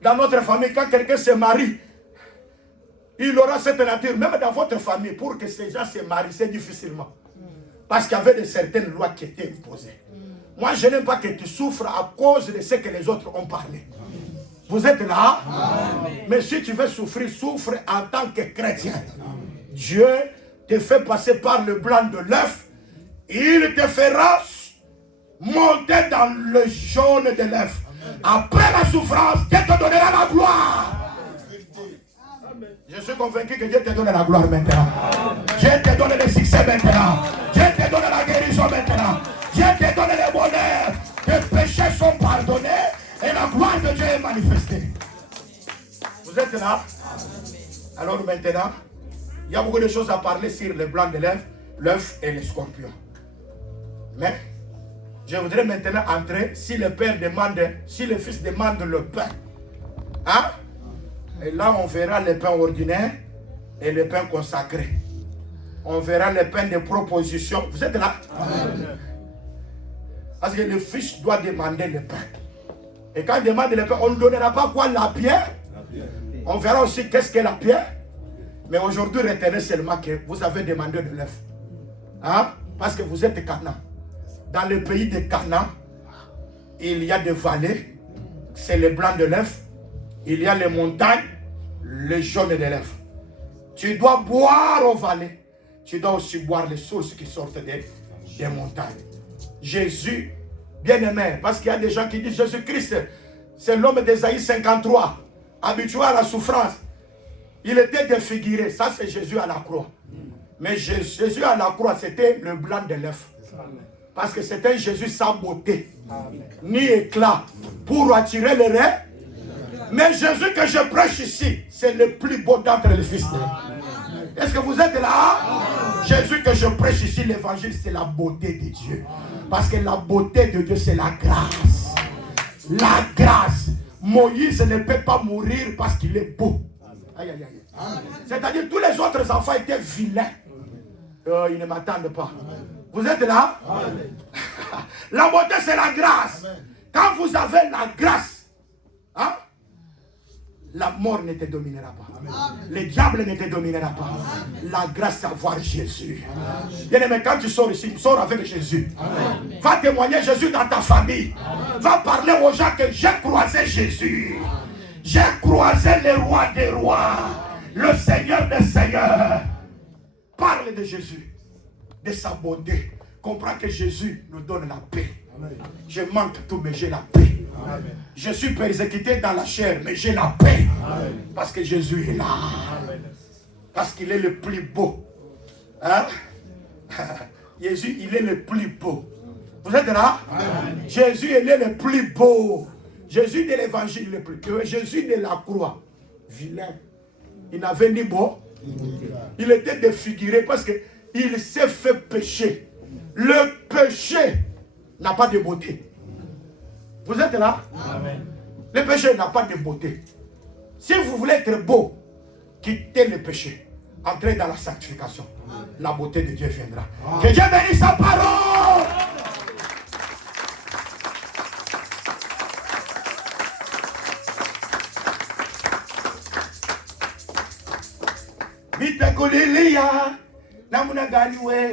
Dans notre famille, quand quelqu'un se marie, il aura cette nature. Même dans votre famille, pour que ces gens se marient, c'est difficilement. Parce qu'il y avait de certaines lois qui étaient imposées. Moi, je n'aime pas que tu souffres à cause de ce que les autres ont parlé. Vous êtes là? Mais si tu veux souffrir, souffre en tant que chrétien. Dieu te fait passer par le blanc de l'œuf. Il te fera monter dans le jaune de l'œuf. Après la souffrance, Dieu te donnera la gloire. Je suis convaincu que Dieu te donne la gloire maintenant. Dieu te donne le succès maintenant. Dieu te donne la guérison maintenant. Dieu te donne le bonheur. Tes péchés sont pardonnés et la gloire de Dieu est manifestée. Vous êtes là? Alors maintenant, il y a beaucoup de choses à parler sur le blanc de l'œuf et les scorpions. Mais je voudrais maintenant entrer, si le père demande, si le fils demande le pain. Hein? Et là, on verra le pain ordinaire et le pain consacré. On verra le pain de proposition. Vous êtes là? Amen. Parce que le fils doit demander le pain. Et quand il demande le pain, on ne donnera pas quoi? La pierre. On verra aussi qu'est-ce qu'est la pierre. Mais aujourd'hui, retenez seulement que vous avez demandé de l'œuf. Hein? Parce que vous êtes Canaan. Dans le pays de Canaan, il y a des vallées, c'est le blanc de l'œuf. Il y a les montagnes, le jaune de l'œuf. Tu dois boire aux vallées. Tu dois aussi boire les sources qui sortent des montagnes. Jésus, bien-aimé, parce qu'il y a des gens qui disent Jésus-Christ, c'est l'homme d'Ésaïe 53, habitué à la souffrance. Il était défiguré. Ça, c'est Jésus à la croix. Mais Jésus à la croix, c'était le blanc de l'œuf. Parce que c'était un Jésus sans beauté, ni éclat, pour attirer les reins. Mais Jésus que je prêche ici, c'est le plus beau d'entre les fils de Dieu. Est-ce que vous êtes là? Jésus que je prêche ici, l'évangile, c'est la beauté de Dieu. Parce que la beauté de Dieu, c'est la grâce. La grâce. Moïse ne peut pas mourir parce qu'il est beau. Aïe, aïe, aïe. C'est-à-dire tous les autres enfants étaient vilains. Ils ne m'attendent pas. Vous êtes là? La beauté, c'est la grâce. Quand vous avez la grâce, hein, la mort ne te dominera pas. Le diable ne te dominera pas. La grâce, c'est avoir Jésus. Bien-aimé, quand tu sors ici, sors avec Jésus. Va témoigner Jésus dans ta famille. Va parler aux gens que j'ai croisé Jésus. J'ai croisé le roi des rois, le Seigneur des seigneurs. Parle de Jésus, de sa beauté. Comprends que Jésus nous donne la paix. Je manque tout, mais j'ai la paix. Amen. Je suis persécuté dans la chair, mais j'ai la paix. Amen. Parce que Jésus est là. Amen. Parce qu'il est le plus beau. Hein? Jésus, il est le plus beau. Vous êtes là? Amen. Jésus, il est le plus beau. Jésus de l'évangile le plus beau. Jésus de la croix, vilain. Il n'avait ni beau. Il était défiguré parce qu'il s'est fait pécher. Le péché n'a pas de beauté. Vous êtes là? Amen. Le péché n'a pas de beauté. Si vous voulez être beau, quittez le péché. Entrez dans la sanctification. Amen. La beauté de Dieu viendra. Amen. Que Dieu bénisse sa parole. kulilia namna gani we